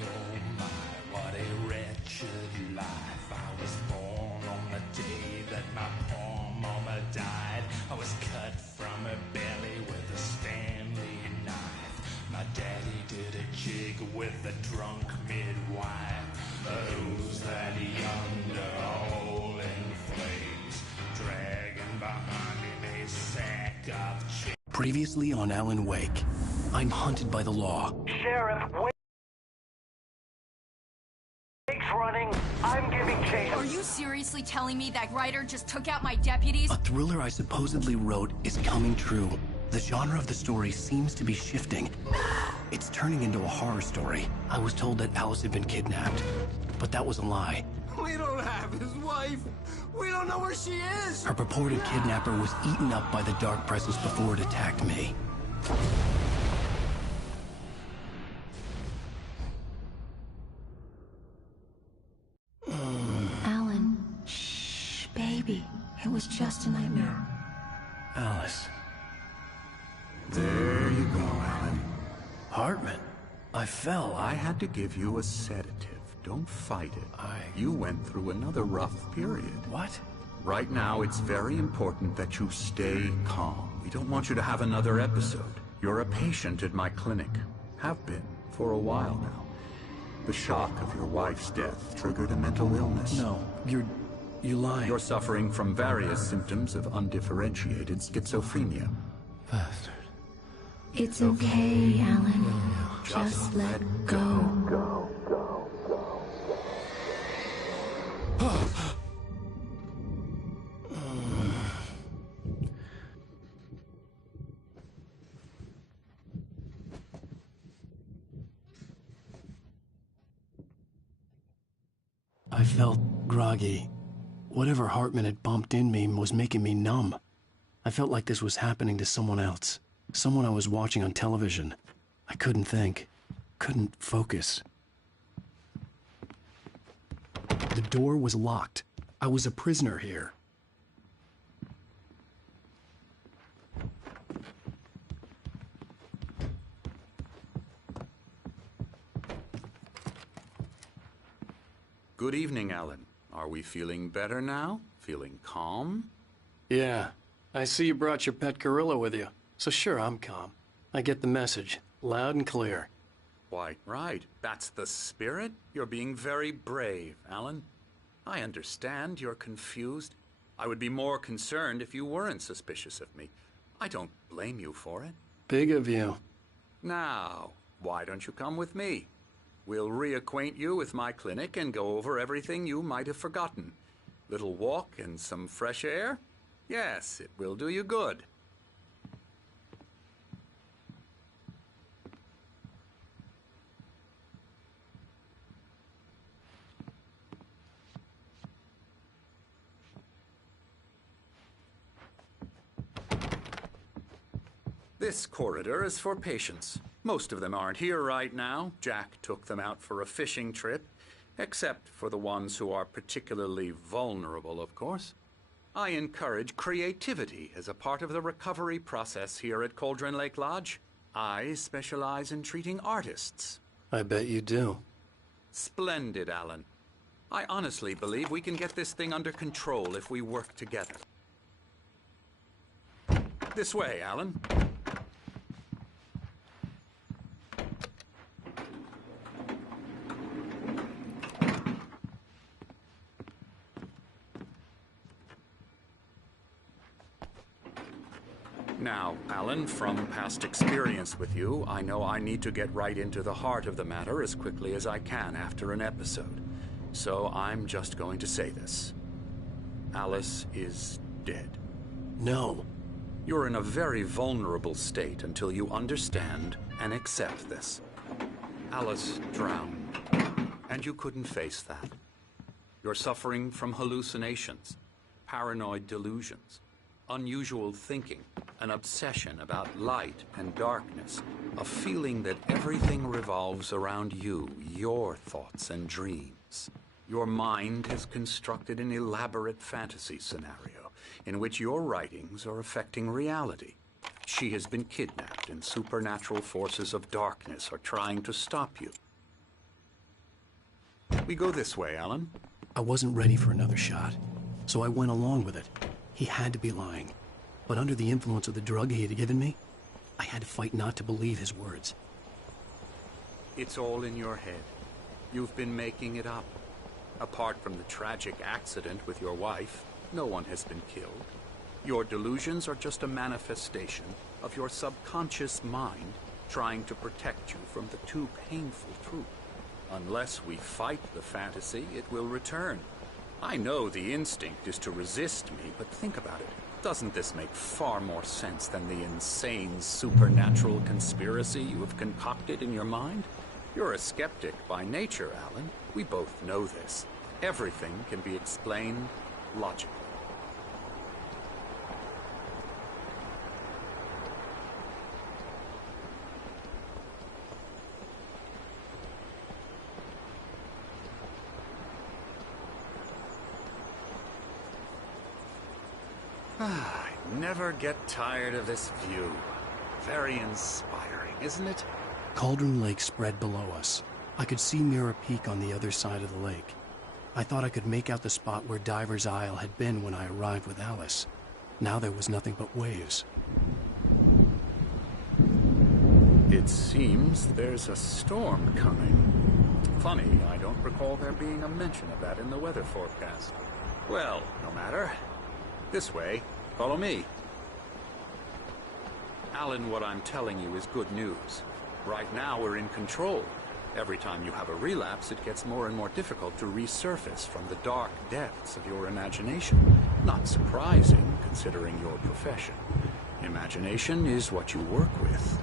oh my, what a wretched life. I was born on the day that my poor mama died. I was cut from her belly with a Stanley knife. My daddy did a jig with a drunk midwife. Who's that yonder all in flames, dragging behind him a sack of chicken? Previously on Alan Wake, I'm hunted by the law. Sheriff, Wake's running. I'm giving chase. Are you seriously telling me that writer just took out my deputies? A thriller I supposedly wrote is coming true. The genre of the story seems to be shifting. It's turning into a horror story. I was told that Alice had been kidnapped, but that was a lie. We don't have his wife. We don't know where she is. Her purported kidnapper was eaten up by the dark presence before it attacked me. Alan, shh, baby. It was just a nightmare. Alice. There you go, Alan. Hartman, I fell. I had to give you a sedative. Don't fight it. You went through another rough period. What? Right now, it's very important that you stay calm. We don't want you to have another episode. You're a patient at my clinic. Have been for a while now. The shock of your wife's death triggered a mental illness. No, you lie. You're suffering from various symptoms of undifferentiated schizophrenia. Bastard. It's okay, Alan. Just let go. I felt groggy. Whatever Hartman had bumped in me was making me numb. I felt like this was happening to someone else. Someone I was watching on television. I couldn't think. Couldn't focus. The door was locked. I was a prisoner here. Good evening, Alan. Are we feeling better now? Feeling calm? Yeah. I see you brought your pet gorilla with you. So sure, I'm calm. I get the message. Loud and clear. Quite right. That's the spirit. You're being very brave, Alan. I understand you're confused. I would be more concerned if you weren't suspicious of me. I don't blame you for it. Big of you. Now, why don't you come with me? We'll reacquaint you with my clinic and go over everything you might have forgotten. Little walk and some fresh air? Yes, it will do you good. This corridor is for patients. Most of them aren't here right now. Jack took them out for a fishing trip, except for the ones who are particularly vulnerable, of course. I encourage creativity as a part of the recovery process here at Cauldron Lake Lodge. I specialize in treating artists. I bet you do. Splendid, Alan. I honestly believe we can get this thing under control if we work together. This way, Alan. Now, Alan, from past experience with you, I know I need to get right into the heart of the matter as quickly as I can after an episode. So I'm just going to say this. Alice is dead. No. You're in a very vulnerable state until you understand and accept this. Alice drowned, and you couldn't face that. You're suffering from hallucinations, paranoid delusions, unusual thinking, an obsession about light and darkness, a feeling that everything revolves around you, your thoughts and dreams. Your mind has constructed an elaborate fantasy scenario in which your writings are affecting reality. She has been kidnapped and supernatural forces of darkness are trying to stop you. We go this way, Alan. I wasn't ready for another shot, so I went along with it. He had to be lying. But under the influence of the drug he had given me, I had to fight not to believe his words. It's all in your head. You've been making it up. Apart from the tragic accident with your wife, no one has been killed. Your delusions are just a manifestation of your subconscious mind trying to protect you from the too painful truth. Unless we fight the fantasy, it will return. I know the instinct is to resist me, but think about it. Doesn't this make far more sense than the insane supernatural conspiracy you have concocted in your mind? You're a skeptic by nature, Alan. We both know this. Everything can be explained logically. I never get tired of this view. Very inspiring, isn't it? Cauldron Lake spread below us. I could see Mirror Peak on the other side of the lake. I thought I could make out the spot where Diver's Isle had been when I arrived with Alice. Now there was nothing but waves. It seems there's a storm coming. Funny, I don't recall there being a mention of that in the weather forecast. Well, no matter. This way. Follow me. Alan, what I'm telling you is good news. Right now, we're in control. Every time you have a relapse, it gets more and more difficult to resurface from the dark depths of your imagination. Not surprising, considering your profession. Imagination is what you work with.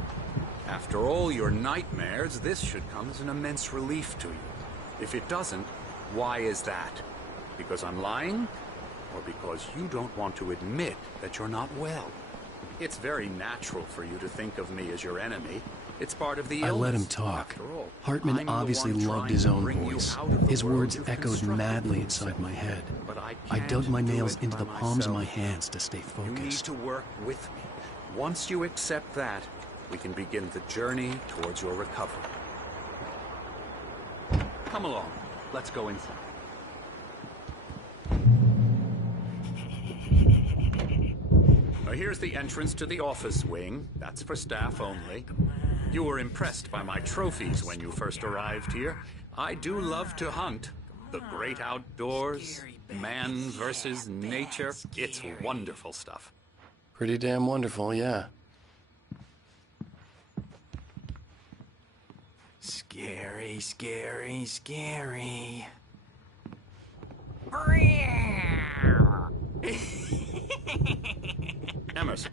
After all your nightmares, this should come as an immense relief to you. If it doesn't, why is that? Because I'm lying? Or because you don't want to admit that you're not well? It's very natural for you to think of me as your enemy. It's part of the illness. I let him talk. Hartman obviously loved his own voice. His words echoed madly inside my head. I dug my nails into the palms of my hands to stay focused. You need to work with me. Once you accept that, we can begin the journey towards your recovery. Come along. Let's go inside. Now here's the entrance to the office wing. That's for staff only. You were impressed by my trophies when you first arrived here. I do love to hunt. The great outdoors, man versus nature. It's wonderful stuff. Pretty damn wonderful, yeah. Scary, scary, scary. Emerson.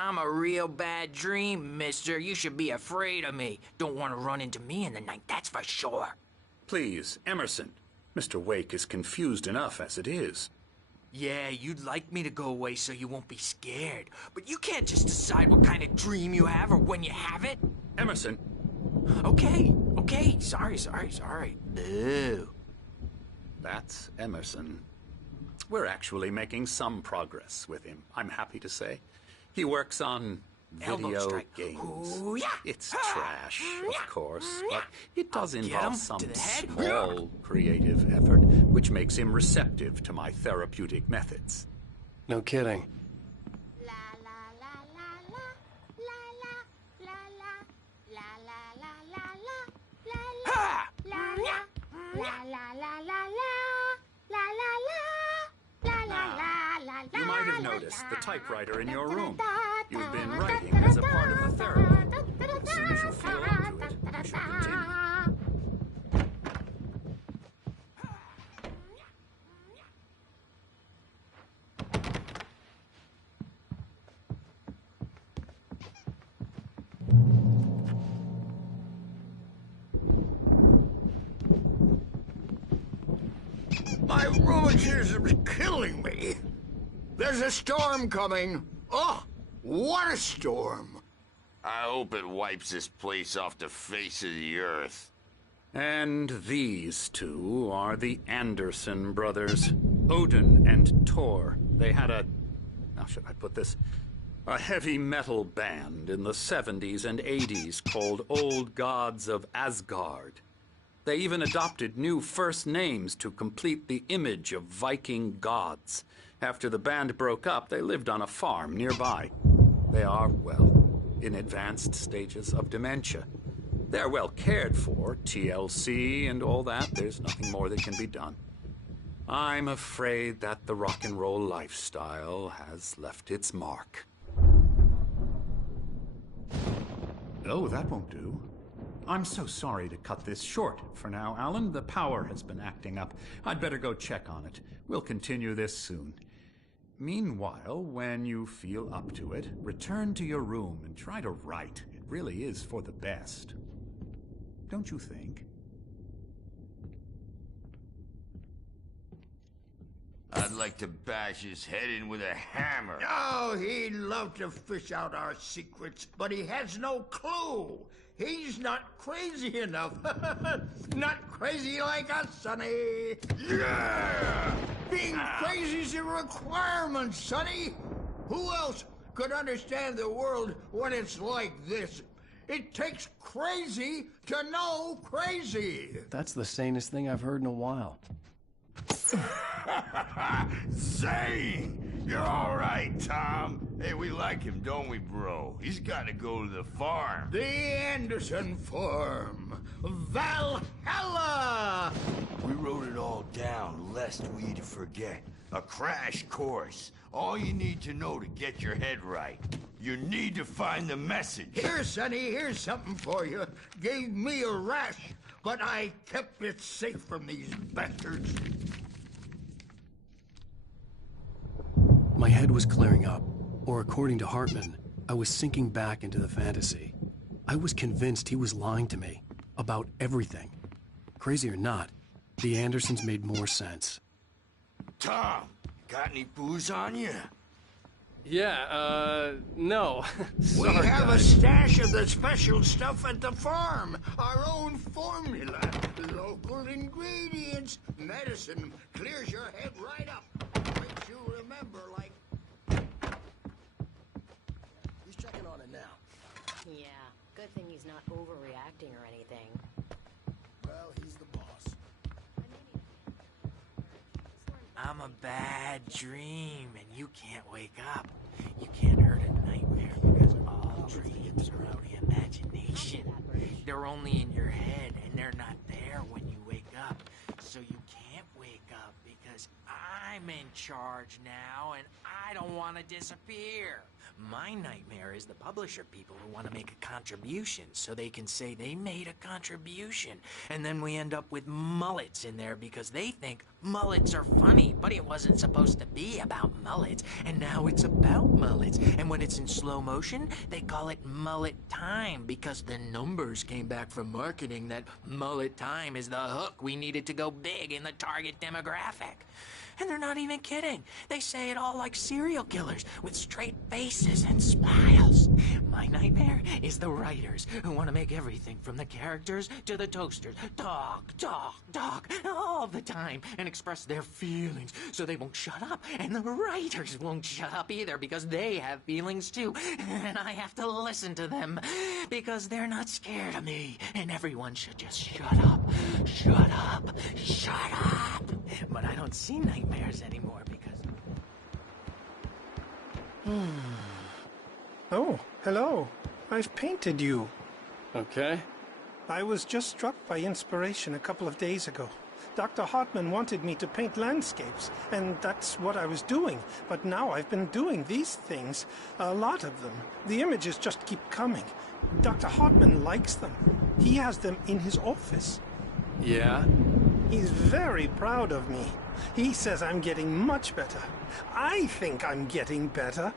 I'm a real bad dream, mister. You should be afraid of me. Don't want to run into me in the night, that's for sure. Please, Emerson. Mr. Wake is confused enough as it is. Yeah, you'd like me to go away so you won't be scared. But you can't just decide what kind of dream you have or when you have it. Emerson. Okay. Sorry. Boo. That's Emerson. We're actually making some progress with him, I'm happy to say. He works on video games. Ooh, yeah. It's trash, of course, but it does involve some small creative effort, which makes him receptive to my therapeutic methods. No kidding. You might have noticed the typewriter in your room. You've been writing as a part of the therapy. As soon as you feel up to it, you should continue. My rheumatism's killing me. There's a storm coming. Oh, what a storm. I hope it wipes this place off the face of the earth. And these two are the Anderson brothers, Odin and Tor. They had a... how should I put this? A heavy metal band in the 70s and 80s called Old Gods of Asgard. They even adopted new first names to complete the image of Viking gods. After the band broke up, they lived on a farm nearby. They are, well, in advanced stages of dementia. They're well cared for, TLC and all that. There's nothing more that can be done. I'm afraid that the rock and roll lifestyle has left its mark. Oh, that won't do. I'm so sorry to cut this short for now, Alan. The power has been acting up. I'd better go check on it. We'll continue this soon. Meanwhile, when you feel up to it, return to your room and try to write. It really is for the best. Don't you think? I'd like to bash his head in with a hammer. Oh, he'd love to fish out our secrets, but he has no clue. He's not crazy enough. Not crazy like us, Sonny. Yeah! Being crazy's a requirement, Sonny. Who else could understand the world when it's like this? It takes crazy to know crazy. That's the sanest thing I've heard in a while. Zane! You're all right, Tom. Hey, we like him, don't we, bro? He's got to go to the farm. The Anderson Farm. Valhalla! We wrote it all down, lest we forget. A crash course. All you need to know to get your head right. You need to find the message. Here, Sonny, here's something for you. Gave me a rash, but I kept it safe from these bastards. My head was clearing up, or according to Hartman, I was sinking back into the fantasy. I was convinced he was lying to me about everything. Crazy or not, the Andersons made more sense. Tom, got any booze on you? Yeah, no. We have a stash of the special stuff at the farm. Our own formula. Local ingredients. Medicine clears your head right up. Makes you remember like... Who's checking on it now? Yeah, good thing he's not overreacting or anything. Well, he's the boss. I'm a bad dream, and you can't wake up. You can't hurt a nightmare because all dreams are only imagination. They're only in your head, and they're not there when you wake up. So you can't wake up because I'm in charge now, and I don't want to disappear. My nightmare is the publisher people who want to make a contribution so they can say they made a contribution. And then we end up with mullets in there because they think mullets are funny. But it wasn't supposed to be about mullets. And now it's about mullets. And when it's in slow motion, they call it mullet time because the numbers came back from marketing that mullet time is the hook we needed to go big in the target demographic. And they're not even kidding. They say it all like serial killers with straight faces and smiles. My nightmare is the writers who want to make everything from the characters to the toasters talk all the time and express their feelings so they won't shut up. And the writers won't shut up either because they have feelings too. And I have to listen to them because they're not scared of me. And everyone should just shut up. Shut up. Shut up. But I don't see nightmares anymore because... Oh, hello. I've painted you. Okay. I was just struck by inspiration a couple of days ago. Dr. Hartman wanted me to paint landscapes, and that's what I was doing. But now I've been doing these things, a lot of them. The images just keep coming. Dr. Hartman likes them. He has them in his office. Yeah? He's very proud of me. He says I'm getting much better. I think I'm getting better.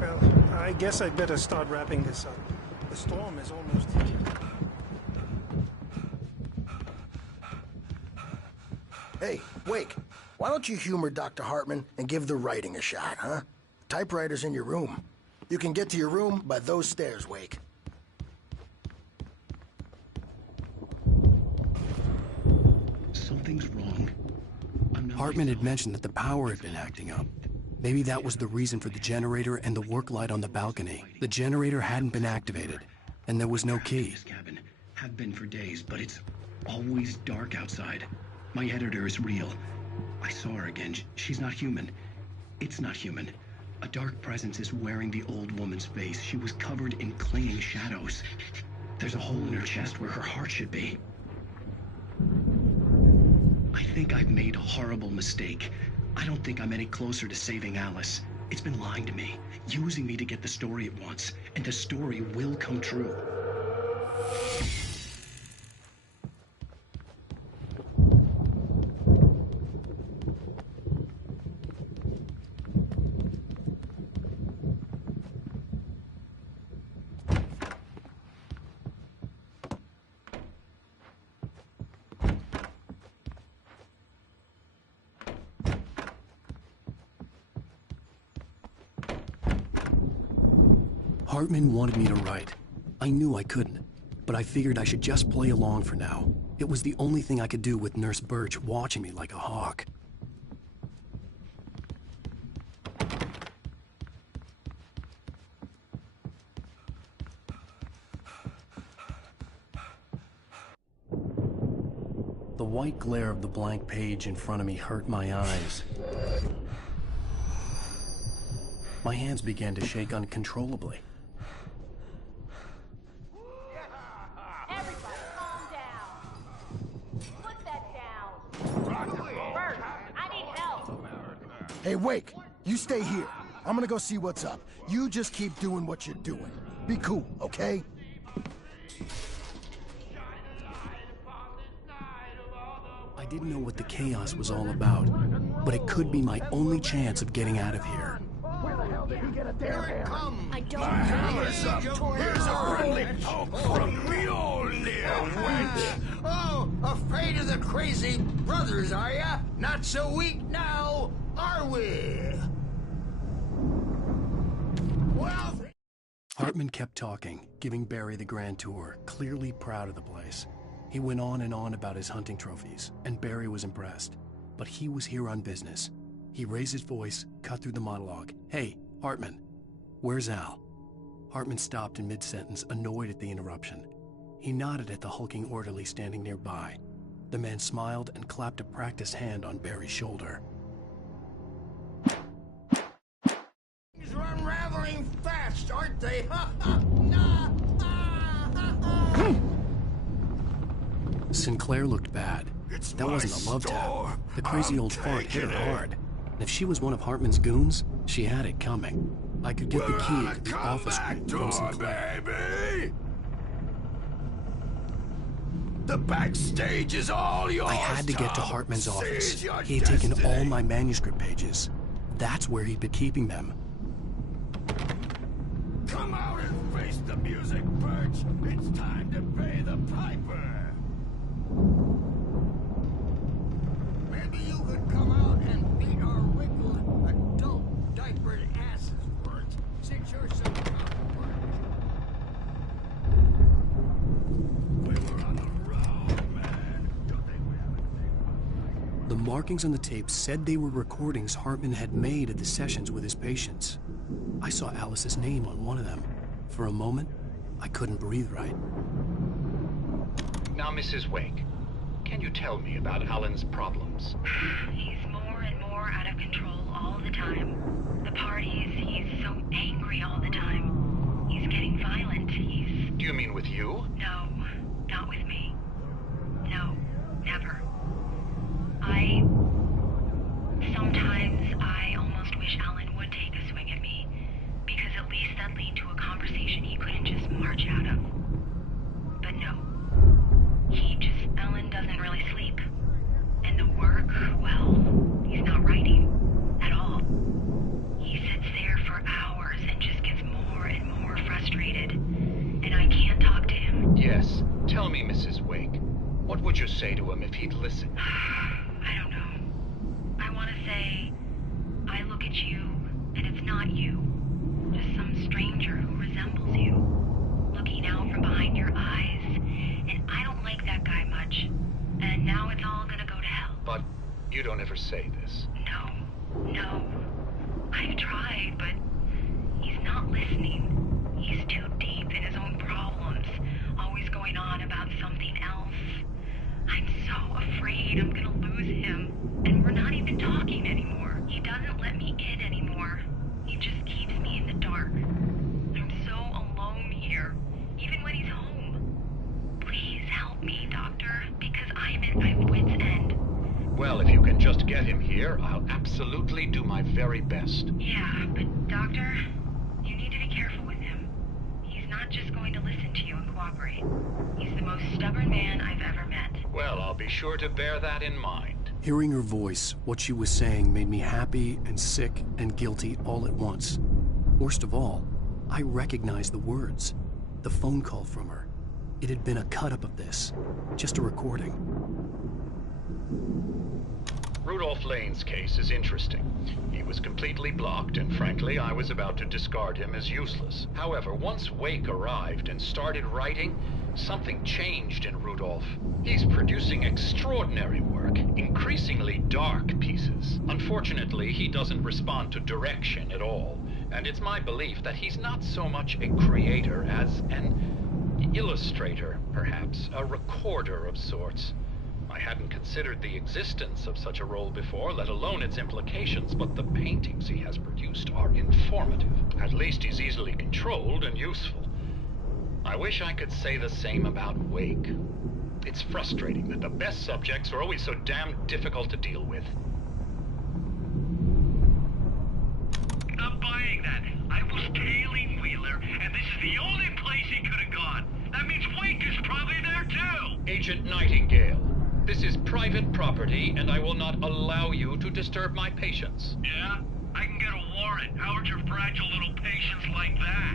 Well, I guess I'd better start wrapping this up. The storm is almost here. Hey, Wake, why don't you humor Dr. Hartman and give the writing a shot, huh? Typewriter's in your room. You can get to your room by those stairs, Wake. Hartman had mentioned that the power had been acting up. Maybe that was the reason for the generator and the work light on the balcony. The generator hadn't been activated, and there was no key. This cabin have been for days, but it's always dark outside. My editor is real. I saw her again. She's not human. It's not human. A dark presence is wearing the old woman's face. She was covered in clinging shadows. There's a hole in her chest where her heart should be. I think I've made a horrible mistake. I don't think I'm any closer to saving Alice. It's been lying to me, using me to get the story it wants, and the story will come true. Hartman wanted me to write. I knew I couldn't, but I figured I should just play along for now. It was the only thing I could do with Nurse Birch watching me like a hawk. The white glare of the blank page in front of me hurt my eyes. My hands began to shake uncontrollably. Hey, Wake, you stay here. I'm gonna go see what's up. You just keep doing what you're doing. Be cool, okay? I didn't know what the chaos was all about, but it could be my only chance of getting out of here. Where the hell did he get a damn hammer? I don't My hammer's up. Here's a only poke from Mjolnir, wench. Oh, afraid of the crazy brothers, are ya? Not so weak now, are we? Well... Hartman kept talking, giving Barry the grand tour, clearly proud of the place. He went on and on about his hunting trophies, and Barry was impressed. But he was here on business. He raised his voice, cut through the monologue. Hey, Hartman, where's Al? Hartman stopped in mid-sentence, annoyed at the interruption. He nodded at the hulking orderly standing nearby. The man smiled and clapped a practiced hand on Barry's shoulder. Things are unraveling fast, aren't they? Ha ha! Nah! Sinclair looked bad. That wasn't a love tap. The crazy old fart hit her hard. And if she was one of Hartman's goons, she had it coming. I could get the key to the office room from Sinclair. Baby! The backstage is all yours. I had to get to Hartman's Seize office. your He had taken destiny. all my manuscript pages. That's where he'd been keeping them. Come out and face the music, Birch. It's time to pay the piper. Maybe you could come out and beat our wrinkled, adult, diapered asses, Bert, since you're so tough, We were on the road, man. Don't think we have anything. The markings on the tape said they were recordings Hartman had made at the sessions with his patients. I saw Alice's name on one of them. For a moment, I couldn't breathe right. Now, Mrs. Wake, can you tell me about Alan's problems? He's more and more out of control all the time. The parties, he's so angry all the time. He's getting violent. Do you mean with you? No, not with me. No, never. Sometimes I almost wish Alan would take a swing at me, because at least that'd lead to a conversation he couldn't just march out of. But no. Alan doesn't really sleep. And the work, well, he's not writing at all. He sits there for hours and just gets more and more frustrated. And I can't talk to him. Yes. Tell me, Mrs. Wake. What would you say to him if he'd listen? I don't know. I want to say, I look at you, and it's not you. Just some stranger who resembles you. Looking out from behind your eyes. And I don't like that guy much. And now it's all gonna go to hell. But you don't ever say this. No. I've tried, but he's not listening. He's too deep in his own problems, always going on about something else. I'm so afraid I'm gonna lose him, and we're not even talking anymore. He doesn't let me in anymore. He just keeps me in the dark. I'm so alone here, even when he's home. Please help me, Doctor, because I'm at my wit's end. Well, if you can just get him here, I'll absolutely do my very best. Yeah, but Doctor, you need to be careful with him. He's not just going to listen to you and cooperate. He's the most stubborn man I've ever met. Well, I'll be sure to bear that in mind. Hearing her voice, what she was saying made me happy and sick and guilty all at once. Worst of all, I recognized the words. The phone call from her. It had been a cut-up of this. Just a recording. Rudolph Lane's case is interesting. He was completely blocked, and frankly, I was about to discard him as useless. However, once Wake arrived and started writing, something changed in Rudolph. He's producing extraordinary work, increasingly dark pieces. Unfortunately, he doesn't respond to direction at all, and it's my belief that he's not so much a creator as an illustrator, perhaps, a recorder of sorts. I hadn't considered the existence of such a role before, let alone its implications, but the paintings he has produced are informative. At least he's easily controlled and useful. I wish I could say the same about Wake. It's frustrating that the best subjects are always so damn difficult to deal with. I'm buying that. I was tailing Wheeler, and this is the only place he could have gone. That means Wake is probably there too! Agent Nightingale, this is private property, and I will not allow you to disturb my patients. Yeah? I can get a warrant. How would your fragile little patients like that?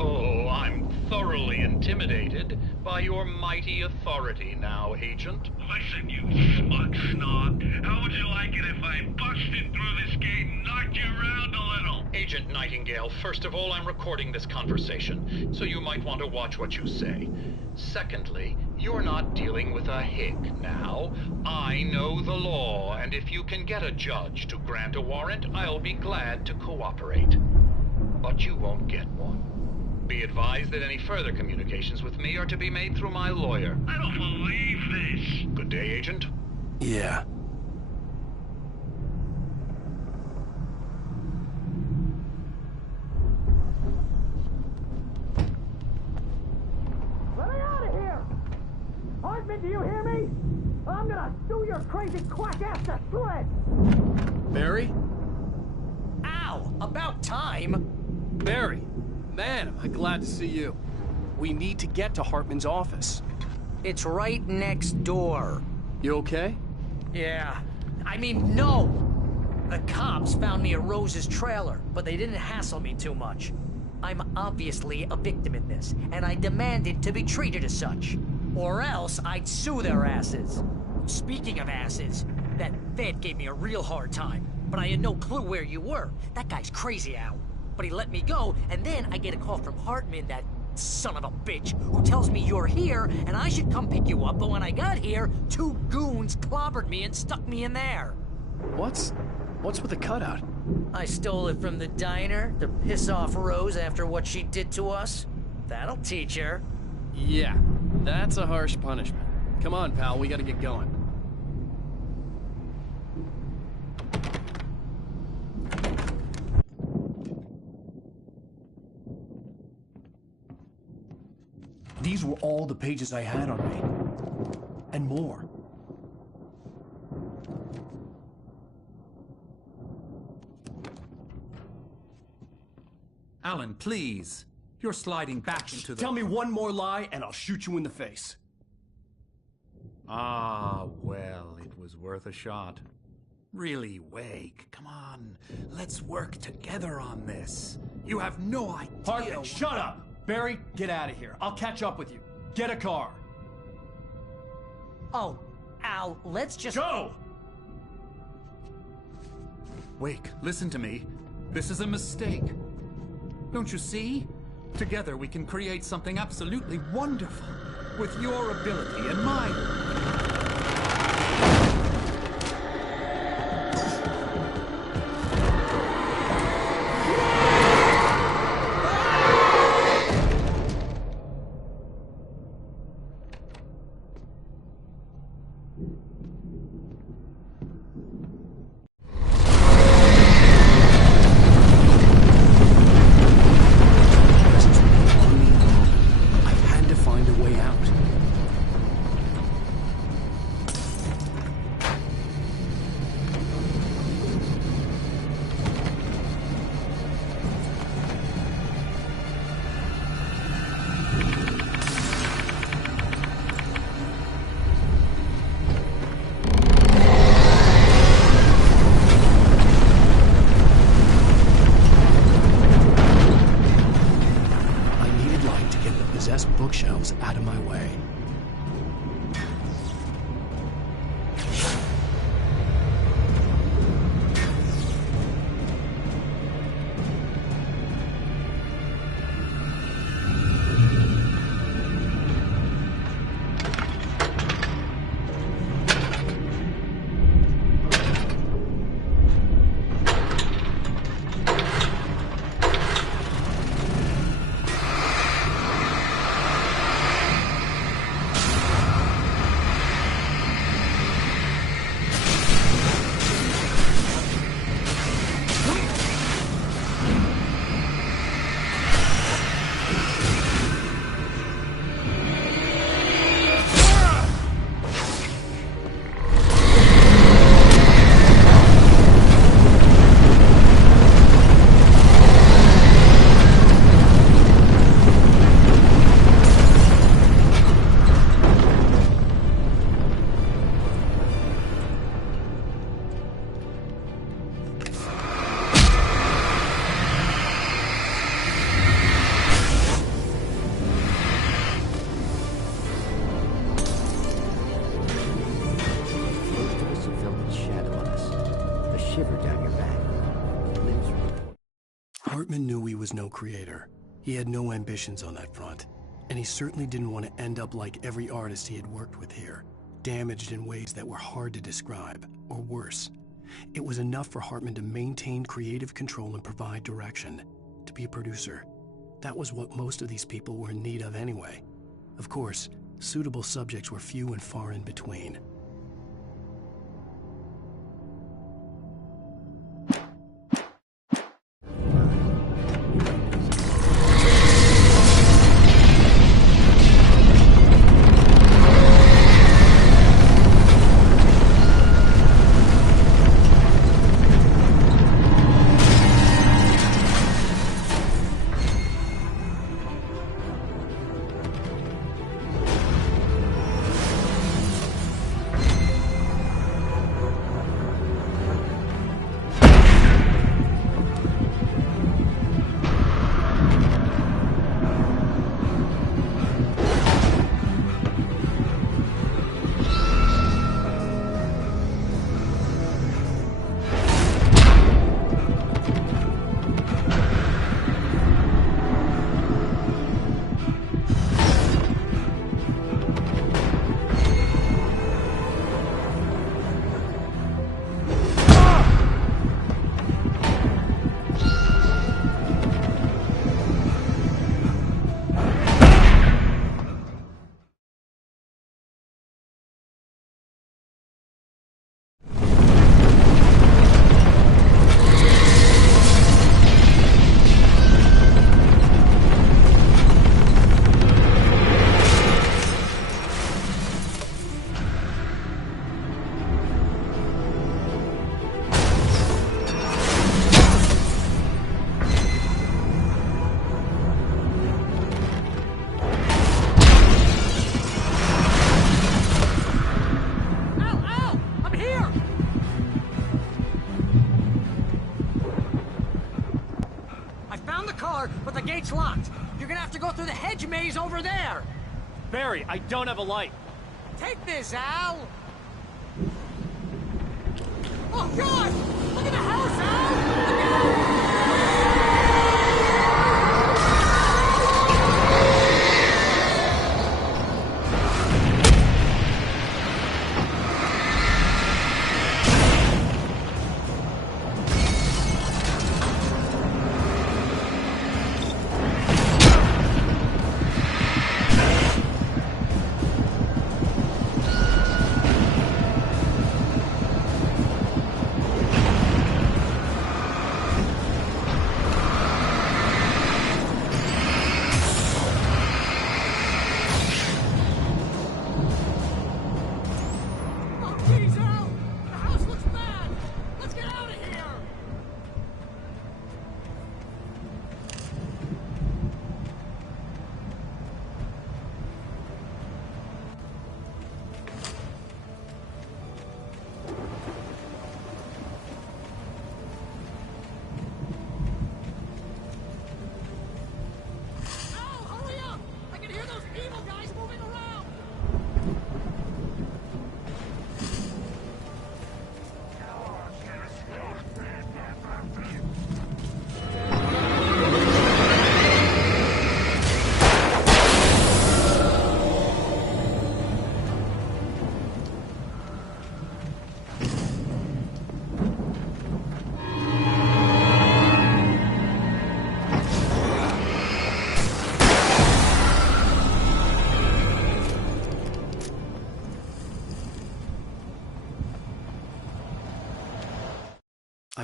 Oh, I'm thoroughly intimidated by your mighty authority now, Agent. Listen, you smug snob. How would you like it if I busted through this gate and knocked you around a little? Agent Nightingale, first of all, I'm recording this conversation, so you might want to watch what you say. Secondly, you're not dealing with a hick now. I know the law, and if you can get a judge to grant a warrant, I'll be glad to cooperate. But you won't get one. Be advised that any further communications with me are to be made through my lawyer. I don't believe this. Good day, Agent. Yeah. Let me out of here! Hartman, do you hear me? I'm gonna sue your crazy quack ass to shreds! Barry? Ow! About time! Barry! Man, am I glad to see you. We need to get to Hartman's office. It's right next door. You okay? Yeah. I mean, no! The cops found me at Rose's trailer, but they didn't hassle me too much. I'm obviously a victim in this, and I demanded to be treated as such. Or else I'd sue their asses. Speaking of asses, that Fed gave me a real hard time, but I had no clue where you were. That guy's crazy, Al. But he let me go, and then I get a call from Hartman, that son of a bitch, who tells me you're here, and I should come pick you up, but when I got here, 2 goons clobbered me and stuck me in there. What's with the cutout? I stole it from the diner to piss off Rose after what she did to us. That'll teach her. Yeah, that's a harsh punishment. Come on, pal, we gotta get going. These were all the pages I had on me. And more. Alan, please. You're sliding back into the... Tell me one more lie and I'll shoot you in the face. Ah, well, it was worth a shot. Really, Wake, come on. Let's work together on this. You have no idea... Hartman, shut up! Barry, get out of here. I'll catch up with you. Get a car. Oh, Al, let's just... Go! Wake, listen to me. This is a mistake. Don't you see? Together we can create something absolutely wonderful. With your ability and mine. miles out of my way. Hartman knew he was no creator. He had no ambitions on that front, and he certainly didn't want to end up like every artist he had worked with here, damaged in ways that were hard to describe, or worse. It was enough for Hartman to maintain creative control and provide direction, to be a producer. That was what most of these people were in need of anyway. Of course, suitable subjects were few and far in between. But the gate's locked. You're gonna have to go through the hedge maze over there. Barry, I don't have a light. Take this, Al. Oh, God! Look at the house, Al! Look out!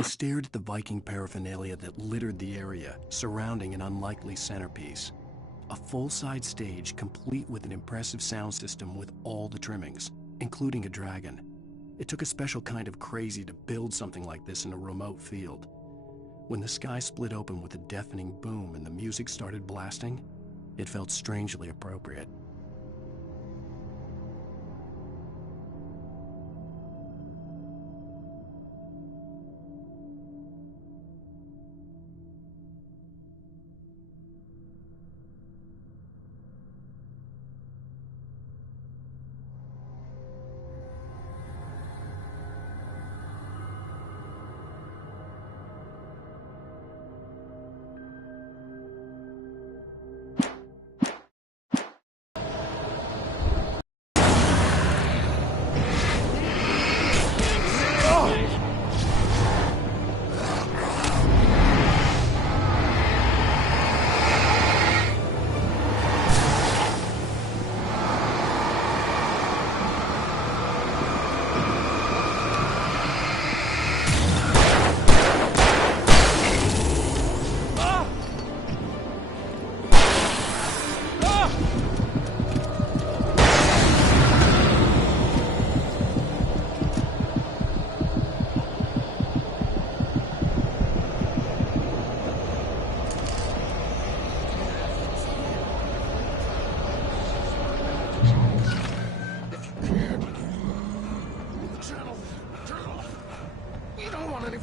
stared at the Viking paraphernalia that littered the area surrounding an unlikely centerpiece. A full-size stage complete with an impressive sound system with all the trimmings, including a dragon. It took a special kind of crazy to build something like this in a remote field. When the sky split open with a deafening boom and the music started blasting, it felt strangely appropriate.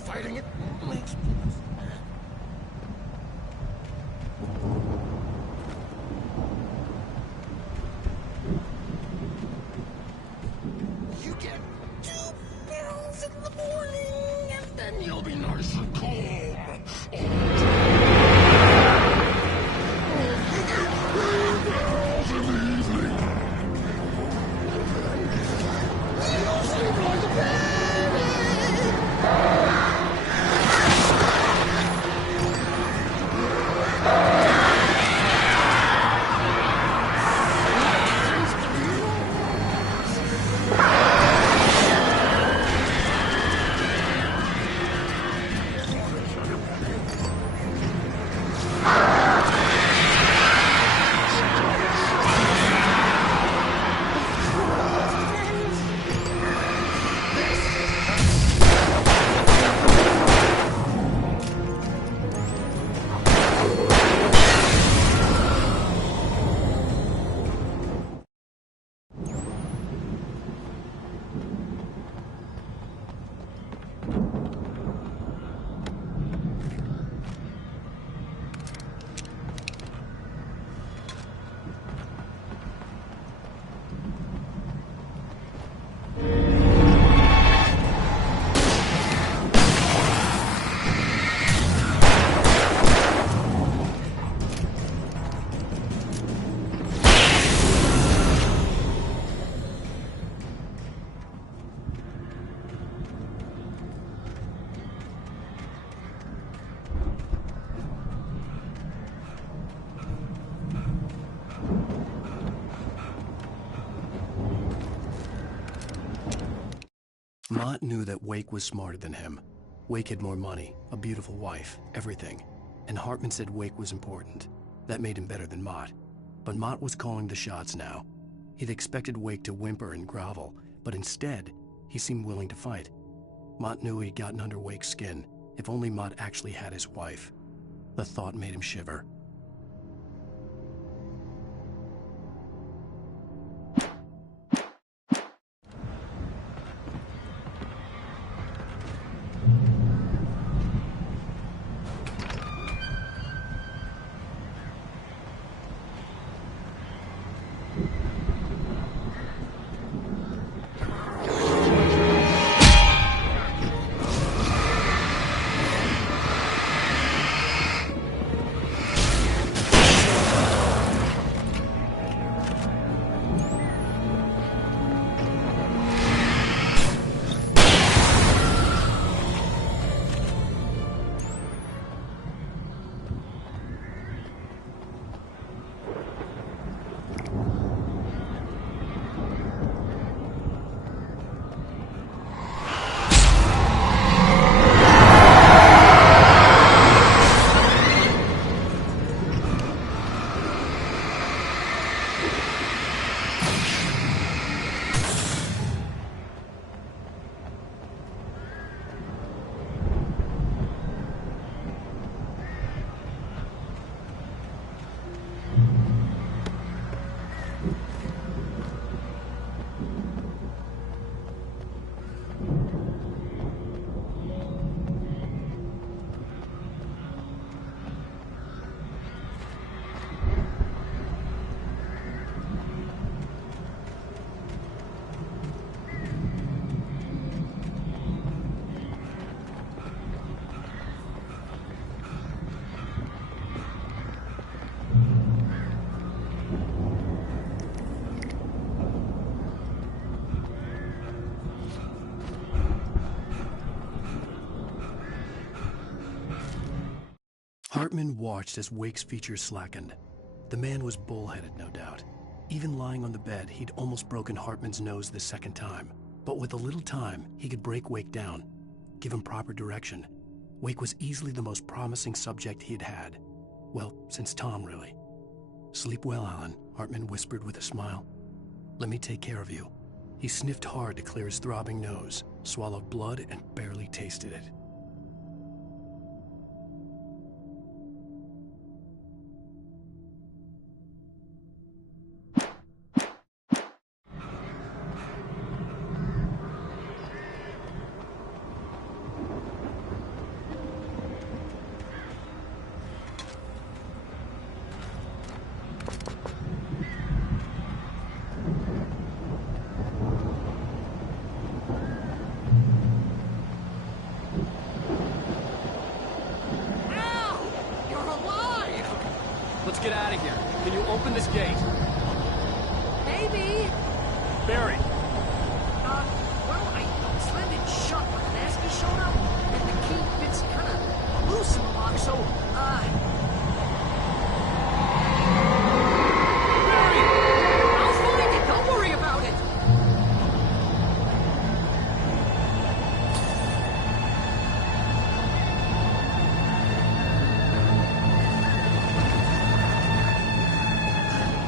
Fighting it makes you get 2 pills in the morning, and then you'll be nice and Mott knew that Wake was smarter than him. Wake had more money, a beautiful wife, everything. And Hartman said Wake was important. That made him better than Mott. But Mott was calling the shots now. He'd expected Wake to whimper and grovel, but instead, he seemed willing to fight. Mott knew he'd gotten under Wake's skin. If only Mott actually had his wife. The thought made him shiver. Hartman watched as Wake's features slackened. The man was bullheaded, no doubt. Even lying on the bed, he'd almost broken Hartman's nose the second time. But with a little time, he could break Wake down, give him proper direction. Wake was easily the most promising subject he'd had. Well, since Tom, really. "Sleep well, Alan," Hartman whispered with a smile. "Let me take care of you." He sniffed hard to clear his throbbing nose, swallowed blood, and barely tasted it. Let's get out of here. Can you open this gate? Maybe. Barry. Well, I slammed it shut when Nasty showed up, and the key fits kind of loose in the lock, so, Barry! I'll find it! Don't worry about it!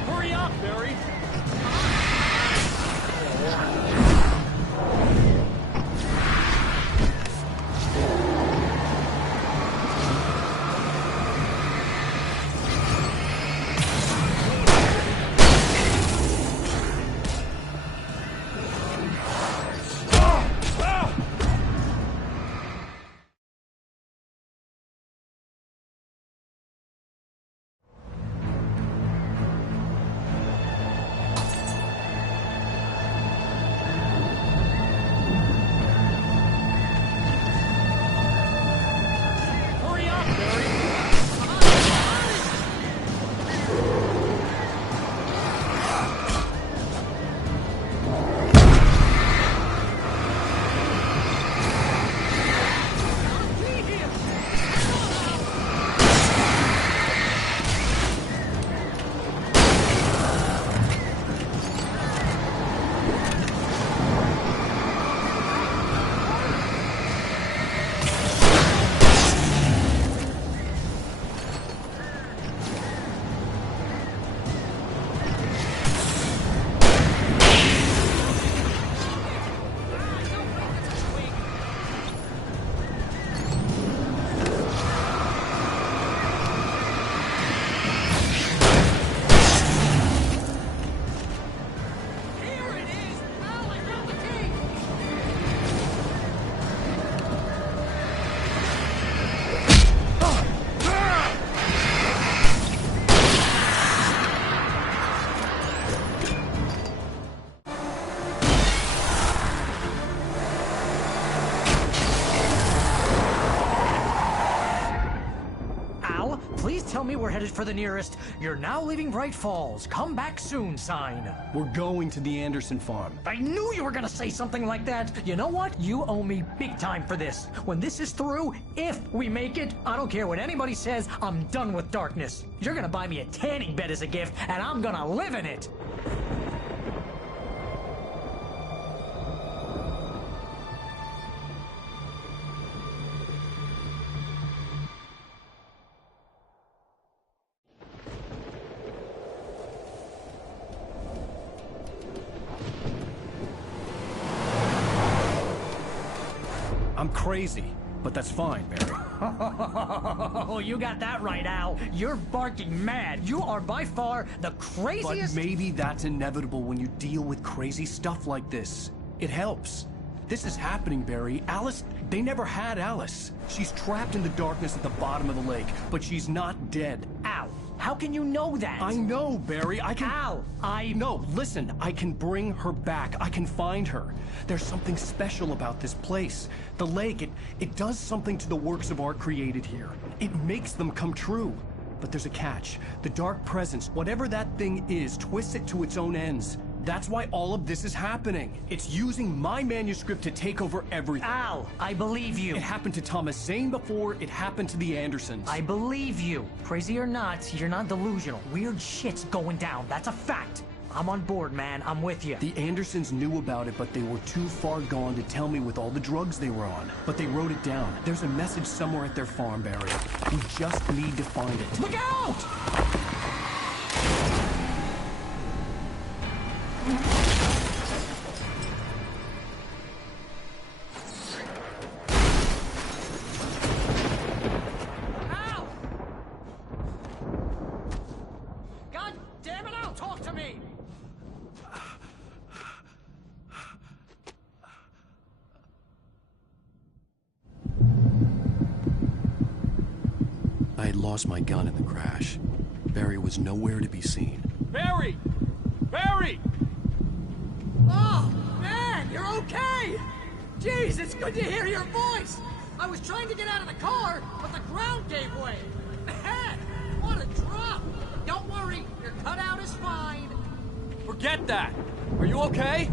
Hurry up, Barry! Please tell me we're headed for the nearest "You're now leaving Bright Falls. Come back soon" sign. We're going to the Anderson farm. I knew you were gonna say something like that. You know what? You owe me big time for this. When this is through, if we make it, I don't care what anybody says, I'm done with darkness. You're gonna buy me a tanning bed as a gift, and I'm gonna live in it. I'm crazy, but that's fine, Barry. Oh, you got that right, Al. You're barking mad. You are by far the craziest... But maybe that's inevitable when you deal with crazy stuff like this. It helps. This is happening, Barry. Alice, they never had Alice. She's trapped in the darkness at the bottom of the lake, but she's not dead. Al, how can you know that? I know, Barry. I can... Al, No, listen. I can bring her back. I can find her. There's something special about this place. The lake, it does something to the works of art created here. It makes them come true. But there's a catch. The dark presence, whatever that thing is, twists it to its own ends. That's why all of this is happening. It's using my manuscript to take over everything. Al, I believe you. It happened to Thomas Zane before it happened to the Andersons. I believe you. Crazy or not, you're not delusional. Weird shit's going down. That's a fact. I'm on board, man. I'm with you. The Andersons knew about it, but they were too far gone to tell me with all the drugs they were on. But they wrote it down. There's a message somewhere at their farm, Barry. We just need to find it. Look out! I had lost my gun in the crash. Barry was nowhere to be seen. Barry! Barry! Oh, man, you're okay! Jeez, it's good to hear your voice! I was trying to get out of the car, but the ground gave way. Man, what a drop! Don't worry, your cutout is fine. Forget that! Are you okay?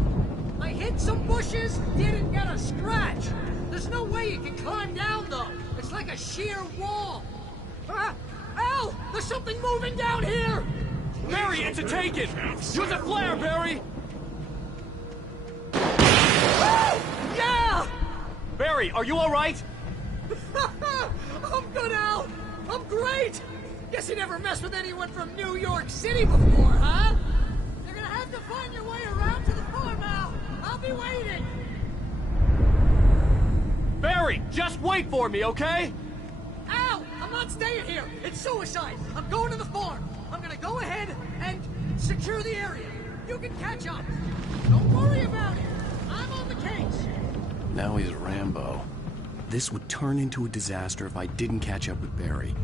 I hit some bushes, didn't get a scratch. There's no way you can climb down, though. It's like a sheer wall. Al! There's something moving down here! Barry, it's a take-it! Use a flare, Barry! Yeah! Barry, are you alright? I'm good, Al! I'm great! Guess you never messed with anyone from New York City before, huh? You're gonna have to find your way around to the farm, Al! I'll be waiting! Barry, just wait for me, okay? Al! I'm not staying here! It's suicide! I'm going to the farm! I'm gonna go ahead and secure the area. You can catch up. Don't worry about it. I'm on the case. Now he's Rambo. This would turn into a disaster if I didn't catch up with Barry.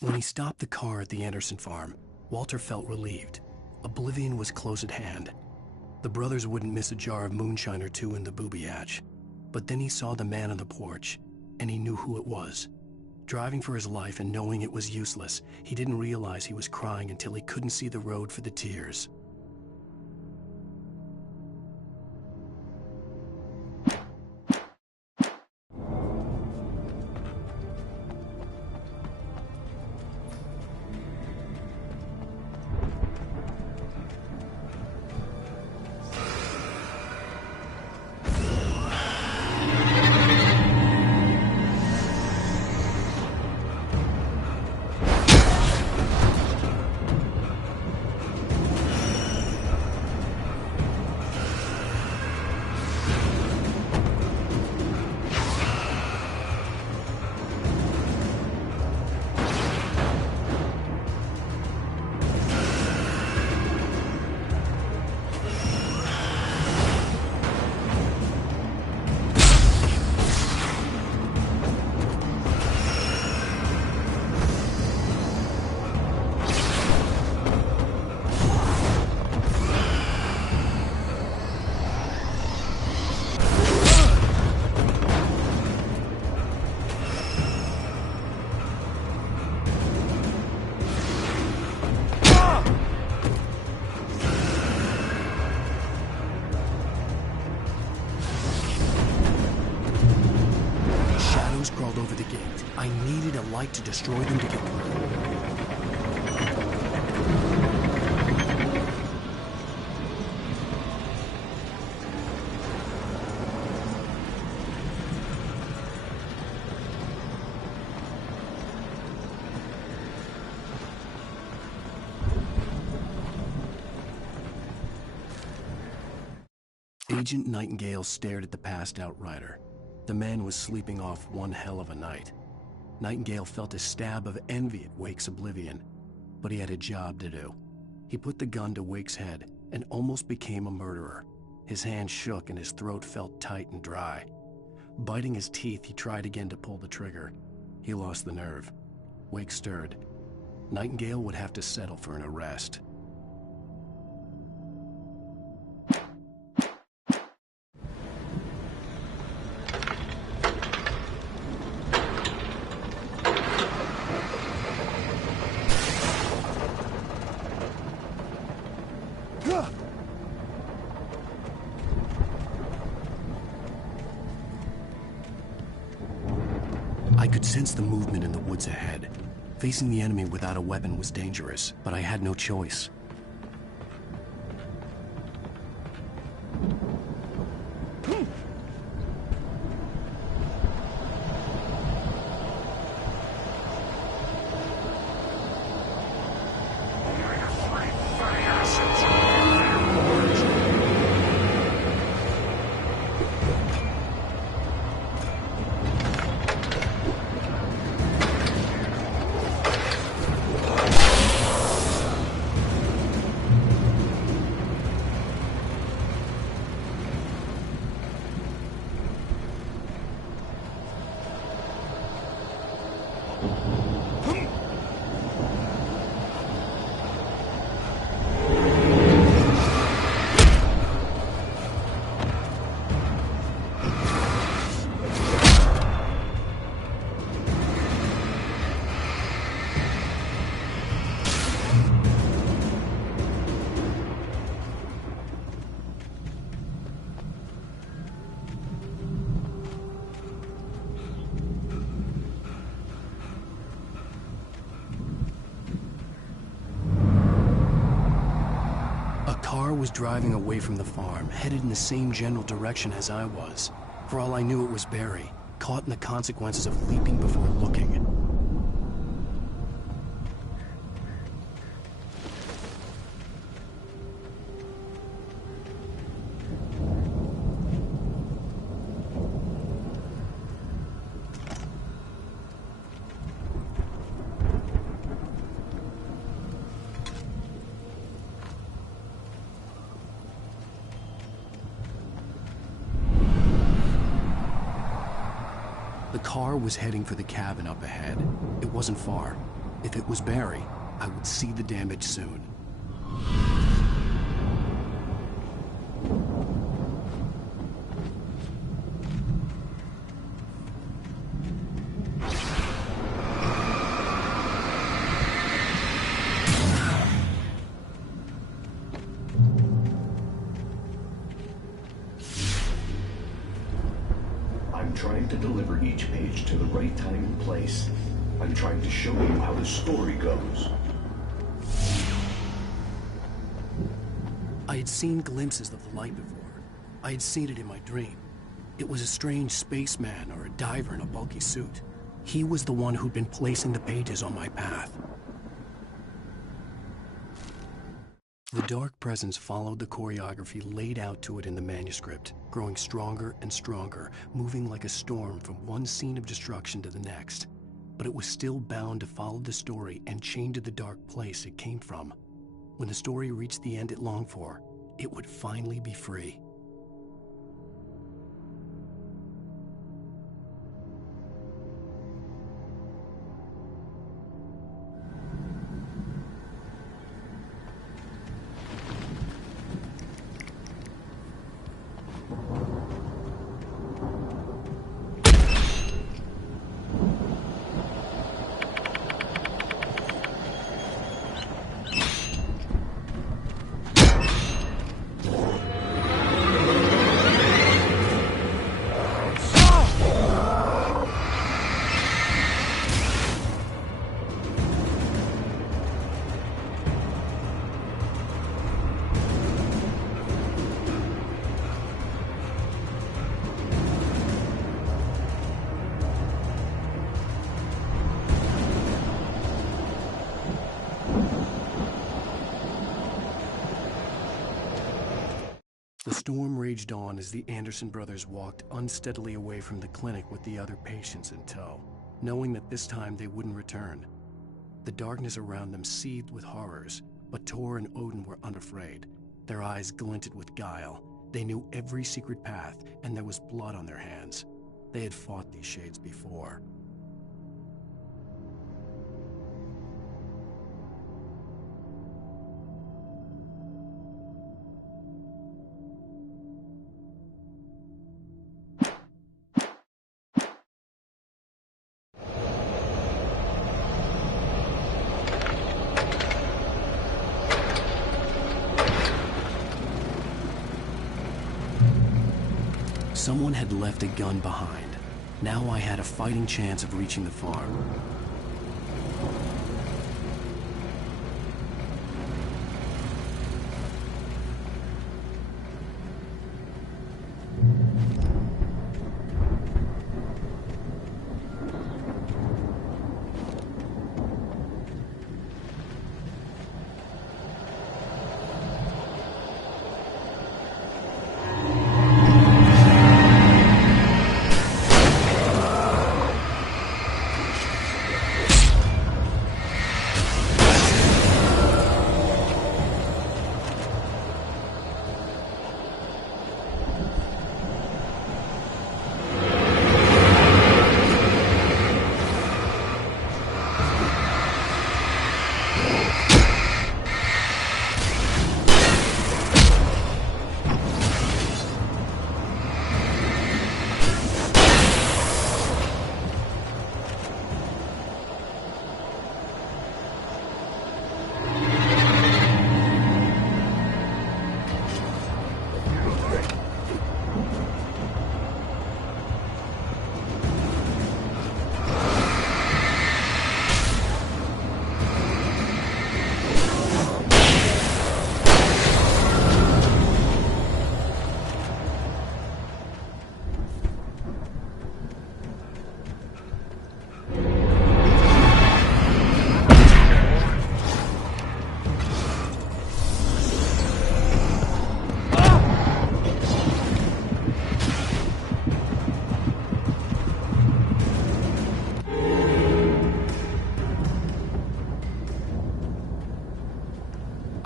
When he stopped the car at the Anderson farm, Walter felt relieved. Oblivion was close at hand. The brothers wouldn't miss a jar of moonshine or two in the booby hatch. But then he saw the man on the porch, and he knew who it was. Driving for his life and knowing it was useless, he didn't realize he was crying until he couldn't see the road for the tears. Crawled over the gate. I needed a light to destroy them to get through. Agent Nightingale stared at the passed-out rider. The man was sleeping off one hell of a night. Nightingale felt a stab of envy at Wake's oblivion, but he had a job to do. He put the gun to Wake's head and almost became a murderer. His hand shook and his throat felt tight and dry. Biting his teeth, he tried again to pull the trigger. He lost the nerve. Wake stirred. Nightingale would have to settle for an arrest. I could sense the movement in the woods ahead. Facing the enemy without a weapon was dangerous, but I had no choice. Was driving away from the farm, headed in the same general direction as I was. For all I knew, it was Barry, caught in the consequences of leaping before looking. The car was heading for the cabin up ahead. It wasn't far. If it was Barry, I would see the damage soon. I'm trying to deliver each page to the right time and place. I'm trying to show you how the story goes. I had seen glimpses of the light before. I had seen it in my dream. It was a strange spaceman or a diver in a bulky suit. He was the one who'd been placing the pages on my path. The dark presence followed the choreography laid out to it in the manuscript, growing stronger and stronger, moving like a storm from one scene of destruction to the next. But it was still bound to follow the story and chain to the dark place it came from. When the story reached the end it longed for, it would finally be free. The storm raged on as the Anderson brothers walked unsteadily away from the clinic with the other patients in tow, knowing that this time they wouldn't return. The darkness around them seethed with horrors, but Tor and Odin were unafraid. Their eyes glinted with guile. They knew every secret path, and there was blood on their hands. They had fought these shades before. Someone had left a gun behind. Now I had a fighting chance of reaching the farm.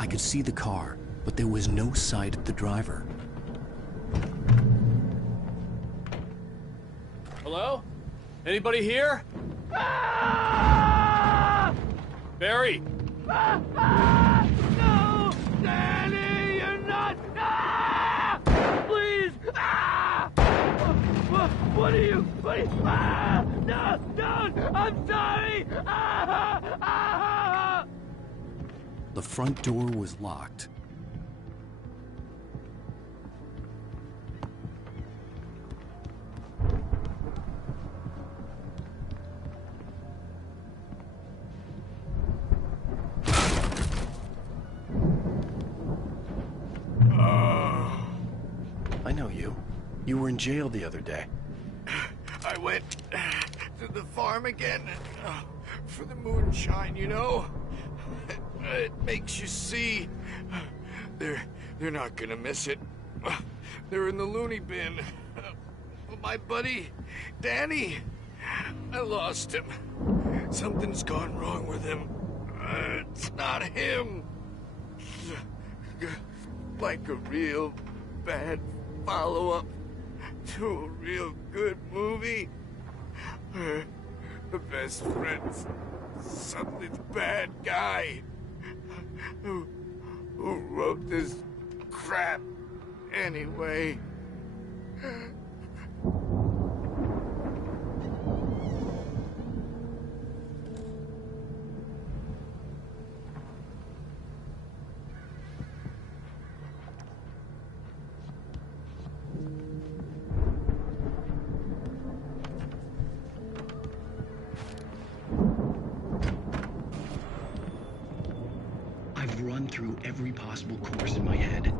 I could see the car, but there was no sight of the driver. Hello? Anybody here? Barry! No! Danny, you're not! Please! What are you? No! Don't! I'm sorry! The front door was locked. I know you. You were in jail the other day. I went to the farm again for the moonshine, you know? It makes you see. They're not gonna miss it. They're in the loony bin. My buddy, Danny, I lost him. Something's gone wrong with him. It's not him. Like a real bad follow-up to a real good movie. The best friend's suddenly the bad guy. Who wrote this crap anyway? I've run through every possible course in my head.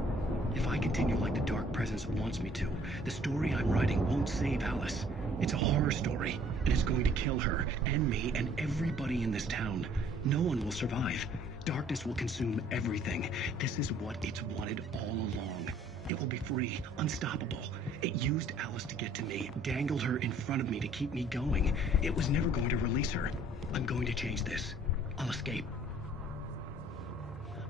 If I continue like the Dark Presence wants me to, the story I'm writing won't save Alice. It's a horror story, and it's going to kill her, and me, and everybody in this town. No one will survive. Darkness will consume everything. This is what it's wanted all along. It will be free, unstoppable. It used Alice to get to me, dangled her in front of me to keep me going. It was never going to release her. I'm going to change this. I'll escape.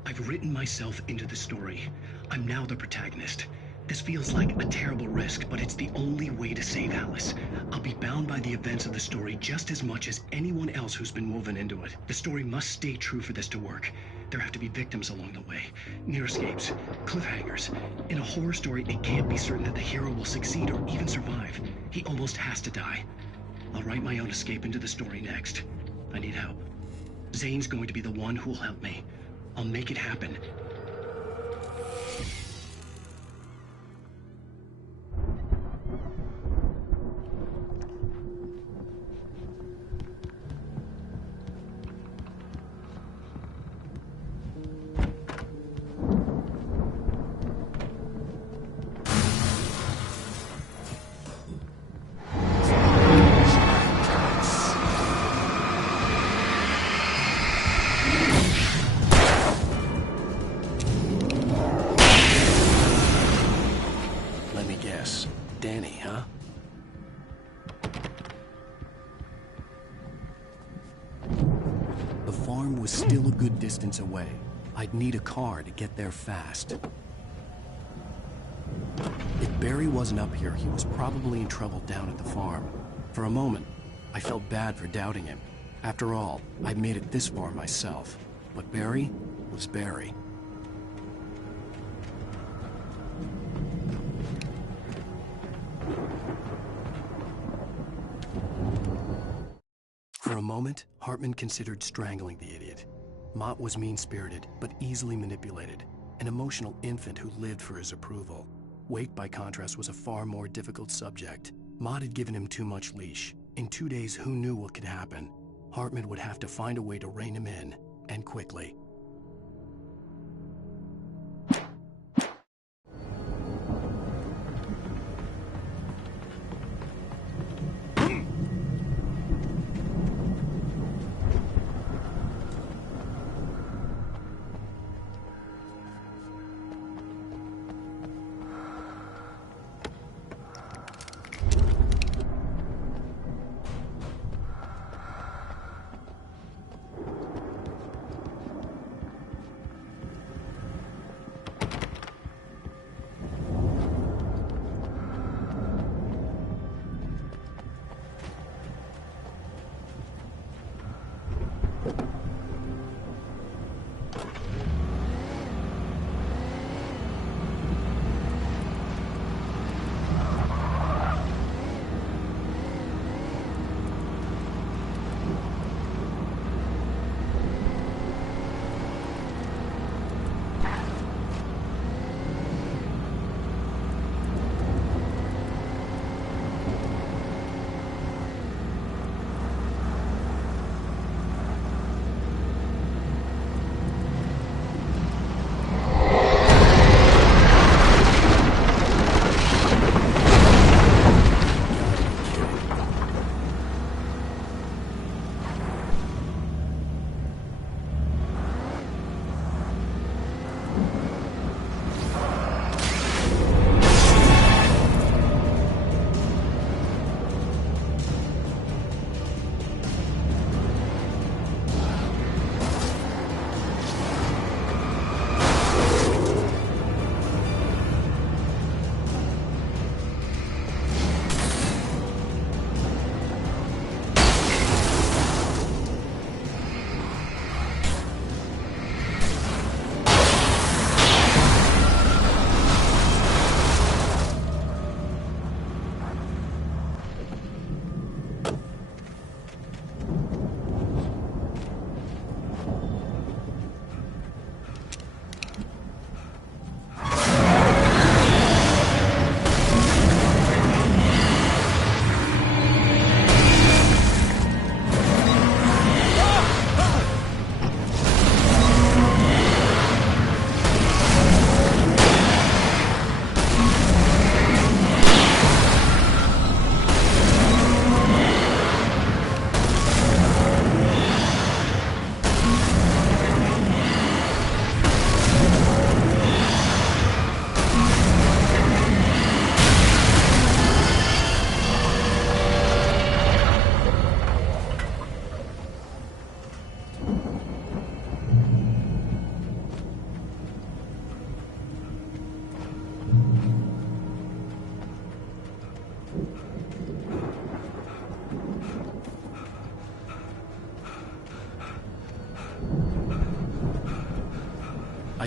I've written myself into the story. I'm now the protagonist. This feels like a terrible risk, but it's the only way to save Alice. I'll be bound by the events of the story just as much as anyone else who's been woven into it. The story must stay true for this to work. There have to be victims along the way, near escapes, cliffhangers. In a horror story, it can't be certain that the hero will succeed or even survive. He almost has to die. I'll write my own escape into the story next. I need help. Zane's going to be the one who will help me. I'll make it happen. Danny, huh? The farm was still a good distance away. I'd need a car to get there fast. If Barry wasn't up here, he was probably in trouble down at the farm. For a moment, I felt bad for doubting him. After all, I'd made it this far myself. But Barry was Barry. For a moment, Hartman considered strangling the idiot. Mott was mean-spirited, but easily manipulated, an emotional infant who lived for his approval. Wake, by contrast, was a far more difficult subject. Mott had given him too much leash. In 2 days, who knew what could happen? Hartman would have to find a way to rein him in, and quickly.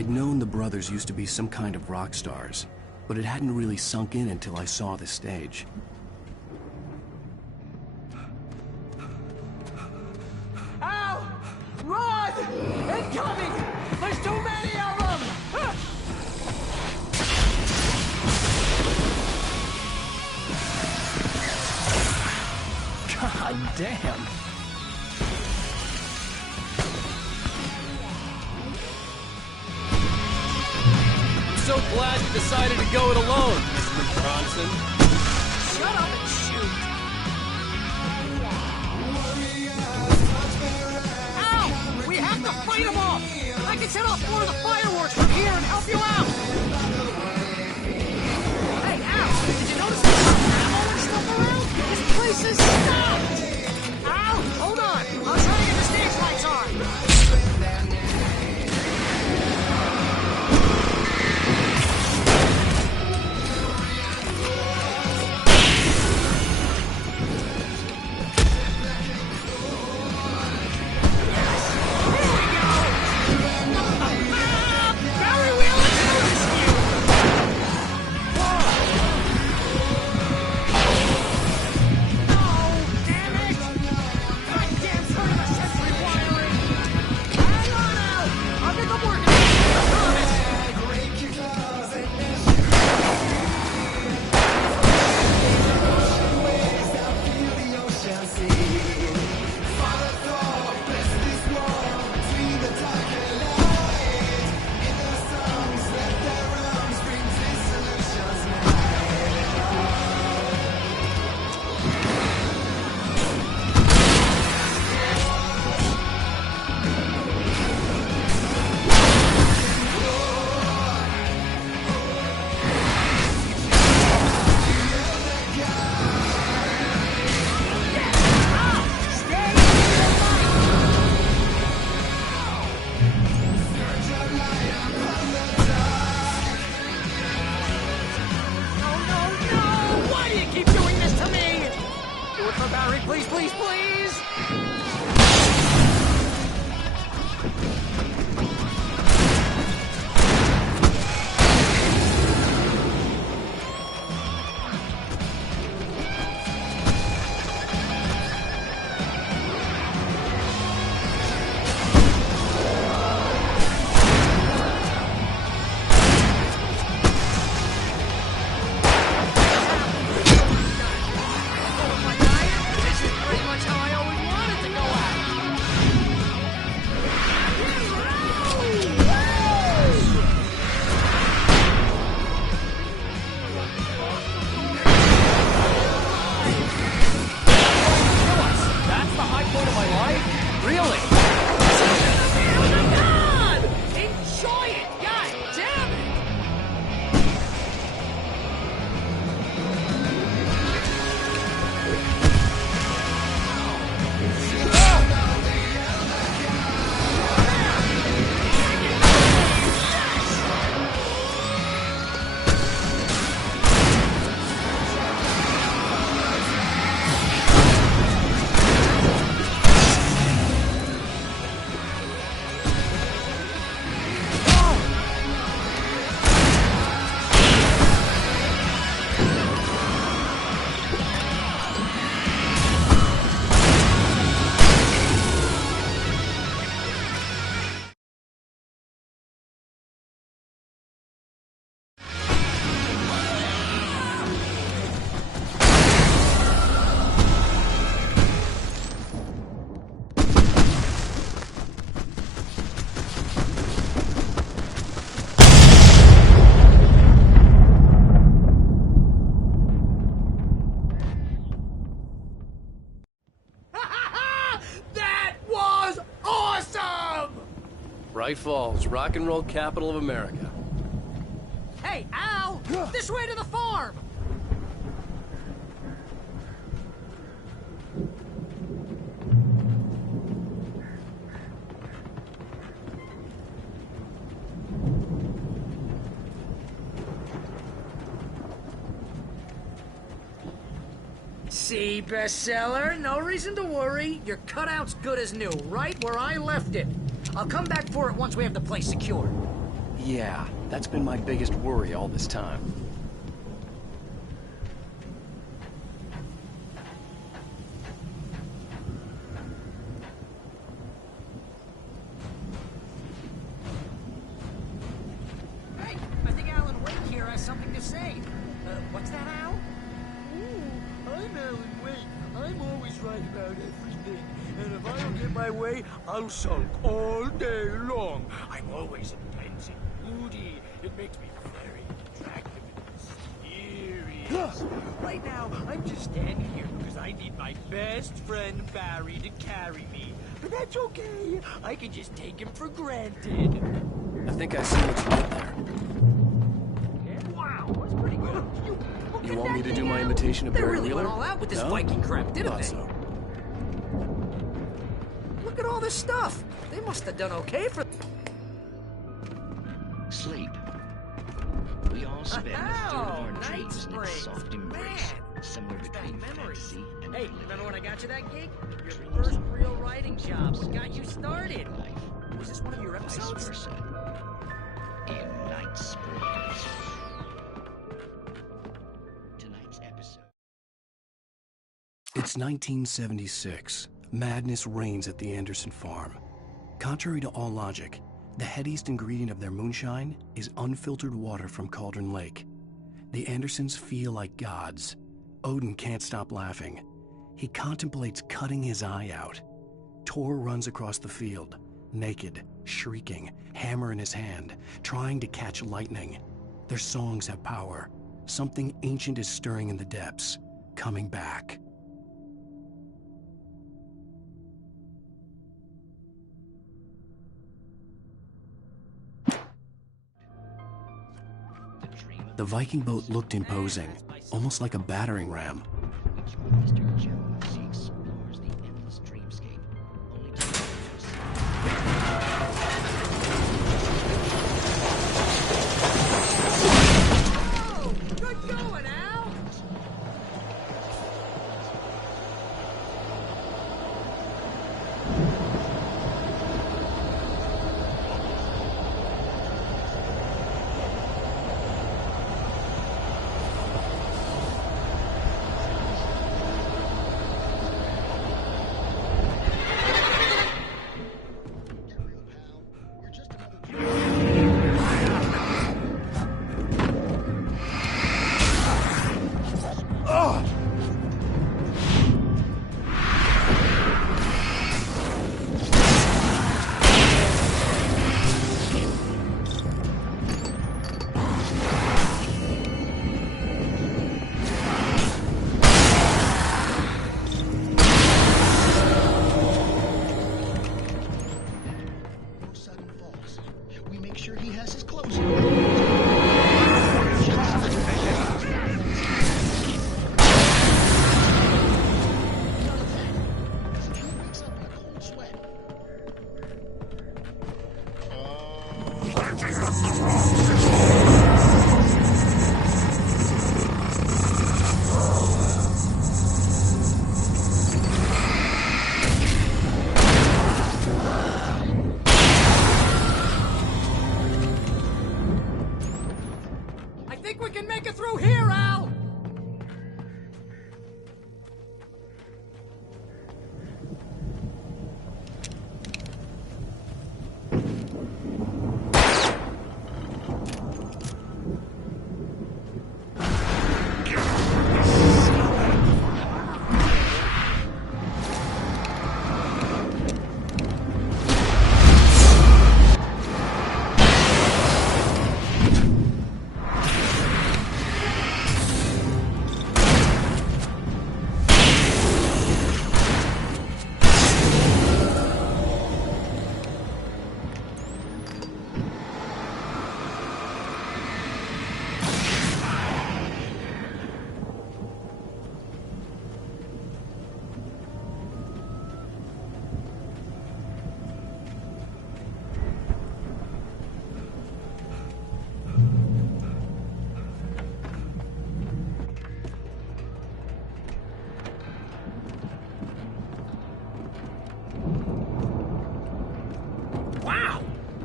I'd known the brothers used to be some kind of rock stars, but it hadn't really sunk in until I saw the stage. Ow! Run! Incoming! There's too many of them! God damn. I'm so glad you decided to go it alone, Mr. Bronson. Shut up and shoot! Ow! We have to fight them off! I can set off more of the fireworks from here and help you out! Hey, Al! Did you notice there's some ammo and stuff around? This place is stopped! Al! Hold on! I'll try to get the stage lights on! Please, please, please! Bright Falls, rock and roll capital of America. Hey, Al! This way to the farm! See, bestseller? No reason to worry. Your cutout's good as new, right where I left it. I'll come back for it once we have the place secured. Yeah, that's been my biggest worry all this time. Hey, I think Alan Wake here has something to say. What's that, Al? Ooh, I'm Alan Wake. I'm always right about everything. And if I don't get my way, I'll sulk all day long. I'm always intense and moody. It makes me very attractive and mysterious. Right now, I'm just standing here because I need my best friend Barry to carry me. But that's okay. I can just take him for granted. I think I see what you did there. Wow, that's pretty good. You want me to do my imitation of They Barry really Wheeler? went all out with this No? Viking crap, didn't Thought they? so. Look at all this stuff. They must have done okay for... Sleep. We all spend a third of our dreams in its soft embrace, somewhere between fantasy and Hey, remember when I got you that gig? Your first real writing job. What got you started? Was this one of your episodes? vice versa. In Night Springs. Tonight's episode. It's 1976. Madness reigns at the Anderson farm. Contrary to all logic, the headiest ingredient of their moonshine is unfiltered water from Cauldron Lake. The Andersons feel like gods. Odin can't stop laughing. He contemplates cutting his eye out. Tor runs across the field, naked, shrieking, hammer in his hand, trying to catch lightning. Their songs have power. Something ancient is stirring in the depths, coming back. The Viking boat looked imposing, almost like a battering ram. Mr. Jones, he explores the endless dreamscape, only to Oh, good going, Al.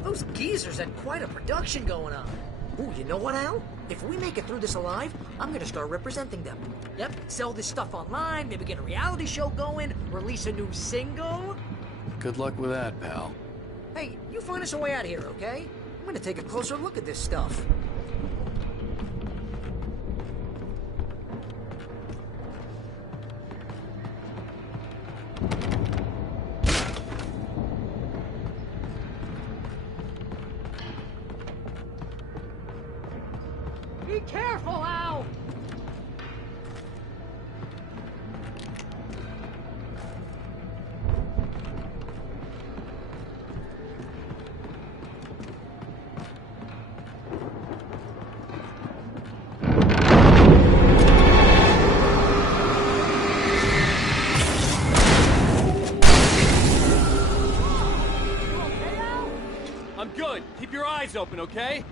Those geezers had quite a production going on. Ooh, you know what, Al? If we make it through this alive, I'm gonna start representing them. Yep, sell this stuff online, maybe get a reality show going, release a new single. Good luck with that, pal. Hey, you find us a way out of here, okay? I'm gonna take a closer look at this stuff. Be careful, Al! I'm good. Keep your eyes open, okay?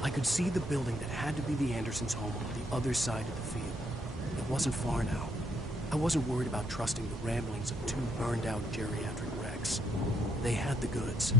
I could see the building that had to be the Andersons' home on the other side of the field. It wasn't far now. I wasn't worried about trusting the ramblings of two burned-out geriatric wrecks. They had the goods.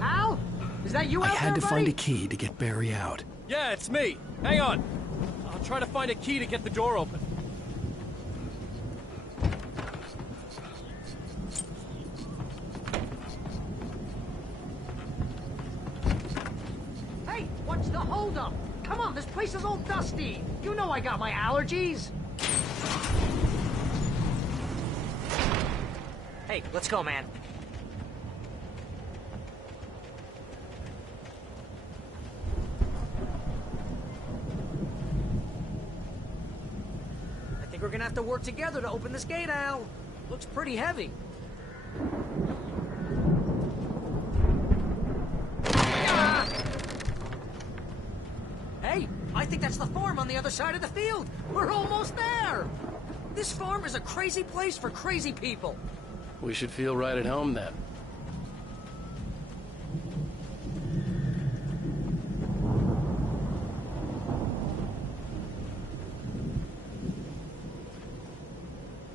Al? Is that you out there, I had to buddy? find a key to get Barry out. Yeah, it's me. Hang on. I'll try to find a key to get the door open. What's the holdup? Come on, this place is all dusty. You know I got my allergies. Hey, let's go, man. I think we're gonna have to work together to open this gate, Al. Looks pretty heavy. Hey, I think that's the farm on the other side of the field. We're almost there. This farm is a crazy place for crazy people. We should feel right at home then.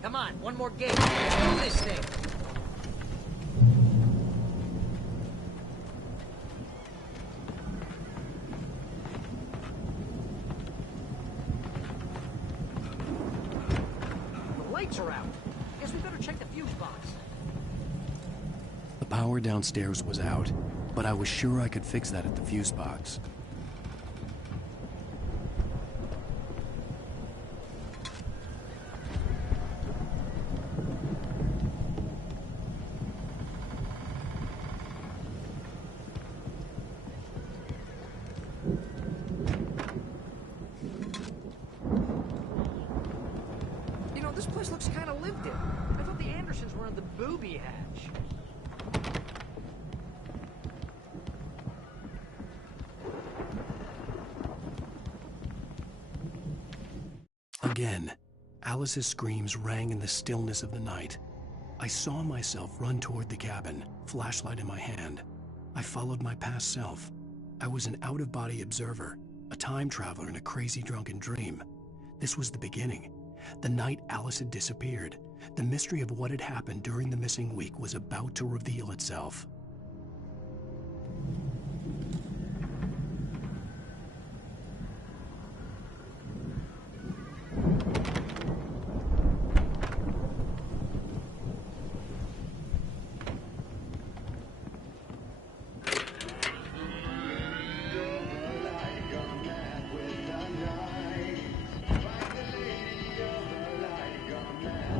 Come on, one more gate. Let's do this thing. The lights are out. Guess we better check the fuse box. The power downstairs was out, but I was sure I could fix that at the fuse box. You know, this place looks kind of lived in. I thought the Andersons were on the booby hatch. Again, Alice's screams rang in the stillness of the night. I saw myself run toward the cabin, flashlight in my hand. I followed my past self. I was an out-of-body observer, a time traveler in a crazy drunken dream. This was the beginning. The night Alice had disappeared. The mystery of what had happened during the missing week was about to reveal itself.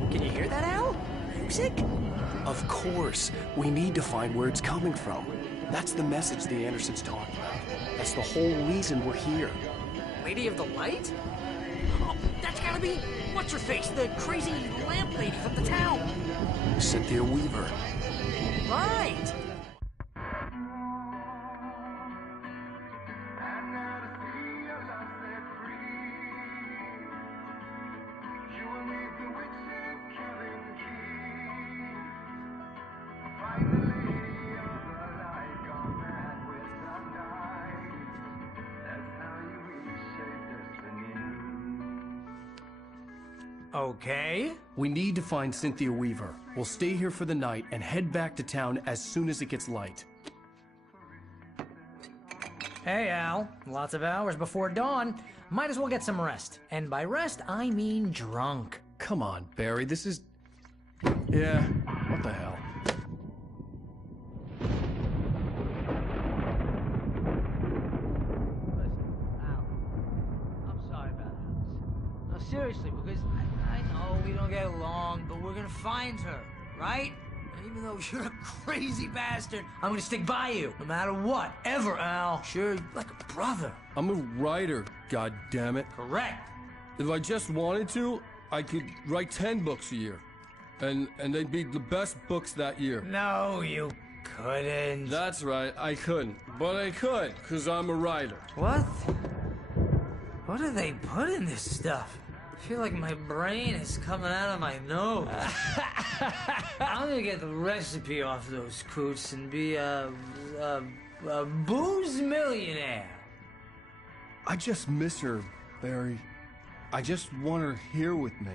Can you hear that, Al? Music? Of course. We need to find where it's coming from. That's the message the Andersons talked about. That's the whole reason we're here. Lady of the Light? Oh, that's gotta be... What's-her-face? The crazy lamp lady from the town. Cynthia Weaver. Right! Okay. We need to find Cynthia Weaver. We'll stay here for the night and head back to town as soon as it gets light. Hey, Al. Lots of hours before dawn. Might as well get some rest. And by rest, I mean drunk. Come on, Barry, this is... Yeah, what the hell? I'm sorry about Alice. No, seriously, because I know we don't get along, but we're gonna find her, right? And even though you're a crazy bastard, I'm gonna stick by you, no matter what, ever, Al. Sure, you're like a brother. I'm a writer, goddammit. Correct. If I just wanted to, I could write 10 books a year. And they'd be the best books that year. No, you couldn't. That's right, I couldn't. But I could, because I'm a writer. What? What do they put in this stuff? I feel like my brain is coming out of my nose. I'm gonna get the recipe off those coots and be a booze millionaire. I just miss her, Barry. I just want her here with me.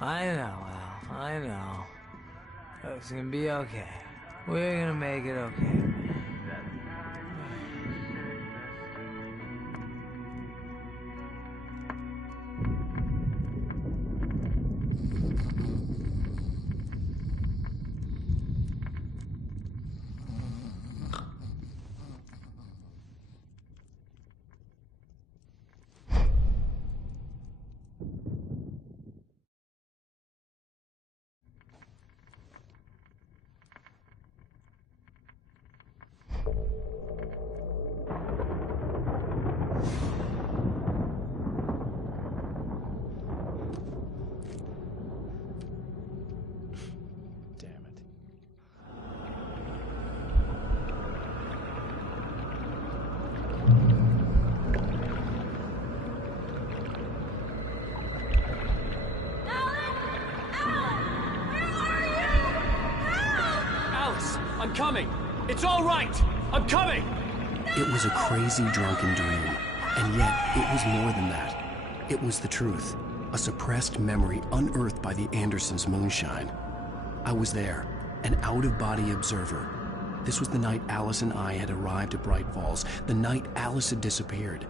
I know, Al. I know. It's gonna be okay. We're gonna make it okay. coming! It's all right! I'm coming! It was a crazy, drunken dream. And yet, it was more than that. It was the truth. A suppressed memory unearthed by the Andersons' moonshine. I was there, an out-of-body observer. This was the night Alice and I had arrived at Bright Falls, the night Alice had disappeared.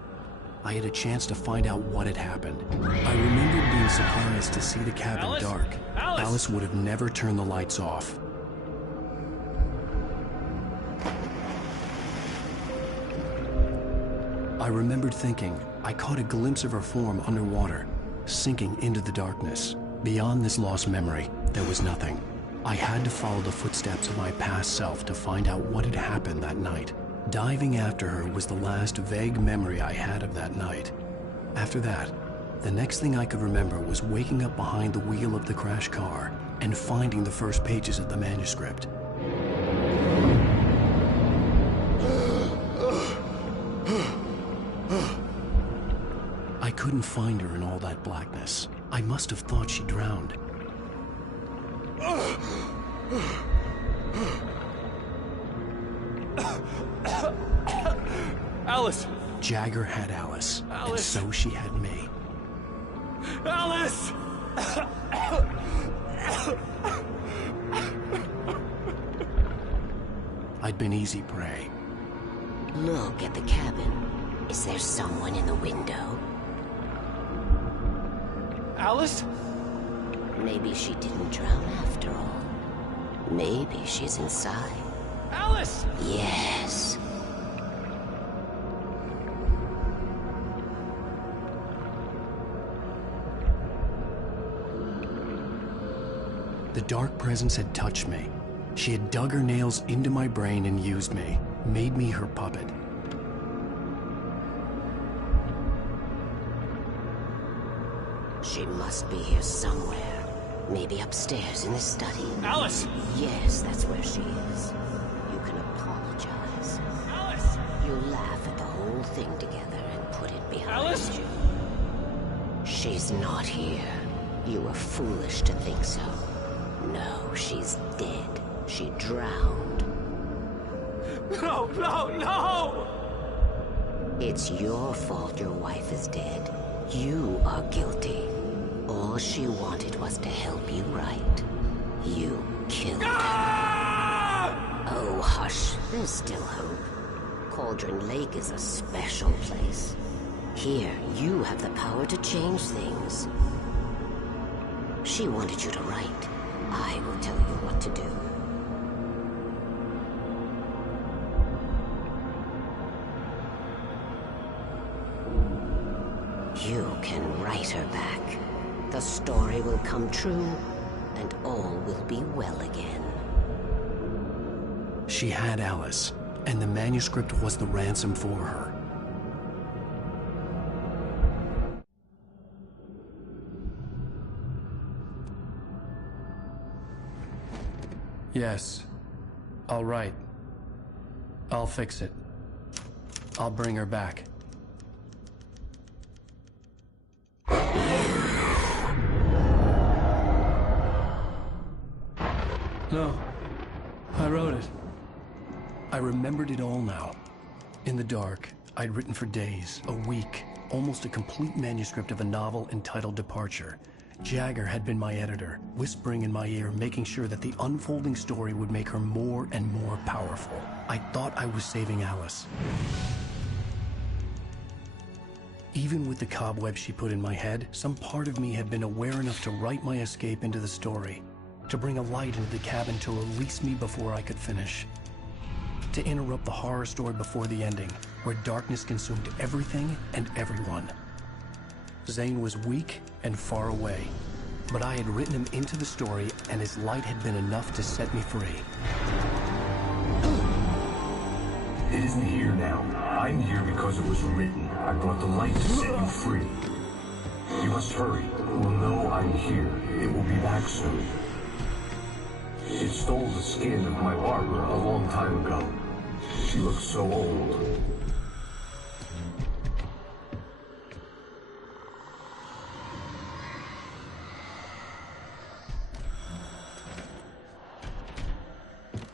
I had a chance to find out what had happened. I remembered being surprised to see the cabin dark. Alice would have never turned the lights off. I remembered thinking I caught a glimpse of her form underwater, sinking into the darkness. Beyond this lost memory, there was nothing. I had to follow the footsteps of my past self to find out what had happened that night. Diving after her was the last vague memory I had of that night. After that, the next thing I could remember was waking up behind the wheel of the crashed car and finding the first pages of the manuscript. I couldn't find her in all that blackness. I must have thought she drowned. Alice! Jagger had Alice, and so she had me. Alice! I'd been easy prey. Look at the cabin. Is there someone in the window? Alice? Maybe she didn't drown after all. Maybe she's inside. Alice! Yes. The dark presence had touched me. She had dug her nails into my brain and used me, made me her puppet. She must be here somewhere. Maybe upstairs in the study. Alice! Yes, that's where she is. You can apologize. Alice! You laugh at the whole thing together and put it behind Alice! you. She's not here. You were foolish to think so. No, she's dead. She drowned. No, no, no! It's your fault your wife is dead. You are guilty. All she wanted was to help you right. You killed her. Oh, hush. There's still hope. Cauldron Lake is a special place. Here, you have the power to change things. She wanted you to write. I will tell you what to do. You can write her back. The story will come true, and all will be well again. She had Alice, and the manuscript was the ransom for her. Yes. All right. I'll fix it. I'll bring her back. No. I wrote it. I remembered it all now. In the dark, I'd written for days, a week, almost a complete manuscript of a novel entitled Departure. Jagger had been my editor, whispering in my ear, making sure that the unfolding story would make her more and more powerful. I thought I was saving Alice. Even with the cobwebs she put in my head, some part of me had been aware enough to write my escape into the story, to bring a light into the cabin to release me before I could finish, to interrupt the horror story before the ending, where darkness consumed everything and everyone. Zane was weak and far away, but I had written him into the story, and his light had been enough to set me free. It isn't here now. I'm here because it was written. I brought the light to set you free. You must hurry. It will know I'm here. It will be back soon. It stole the skin of my barber a long time ago. She looks so old.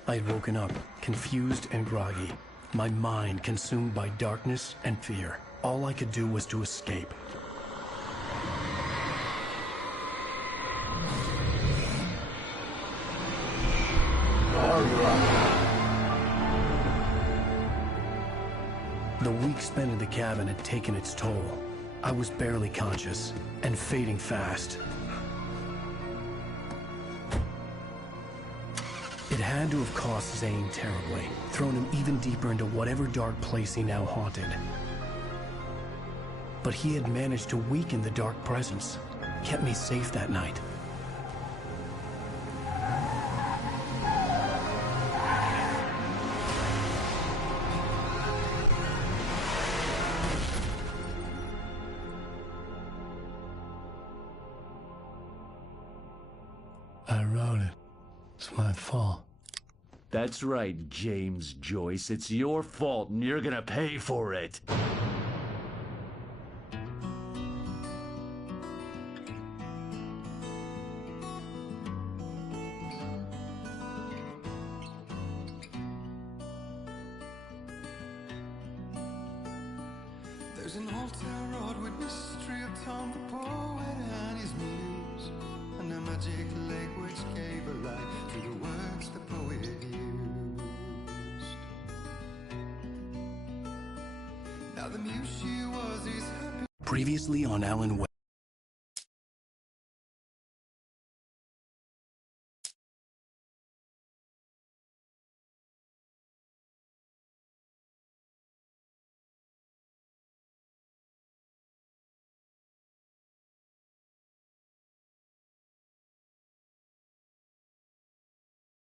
I I had woken up, confused and groggy, my mind consumed by darkness and fear. All I could do was to escape. The week spent in the cabin had taken its toll. I was barely conscious, and fading fast. It had to have cost Zane terribly, thrown him even deeper into whatever dark place he now haunted. But he had managed to weaken the dark presence, kept me safe that night. I wrote it. It's my fault. That's right, James Joyce. It's your fault, and you're gonna pay for it. There's an old town road with mystery of Tom the poet and his muse, and a magic lake which gave a light to the words the poet used. Now the muse she was is happy. Previously on Alan Wake.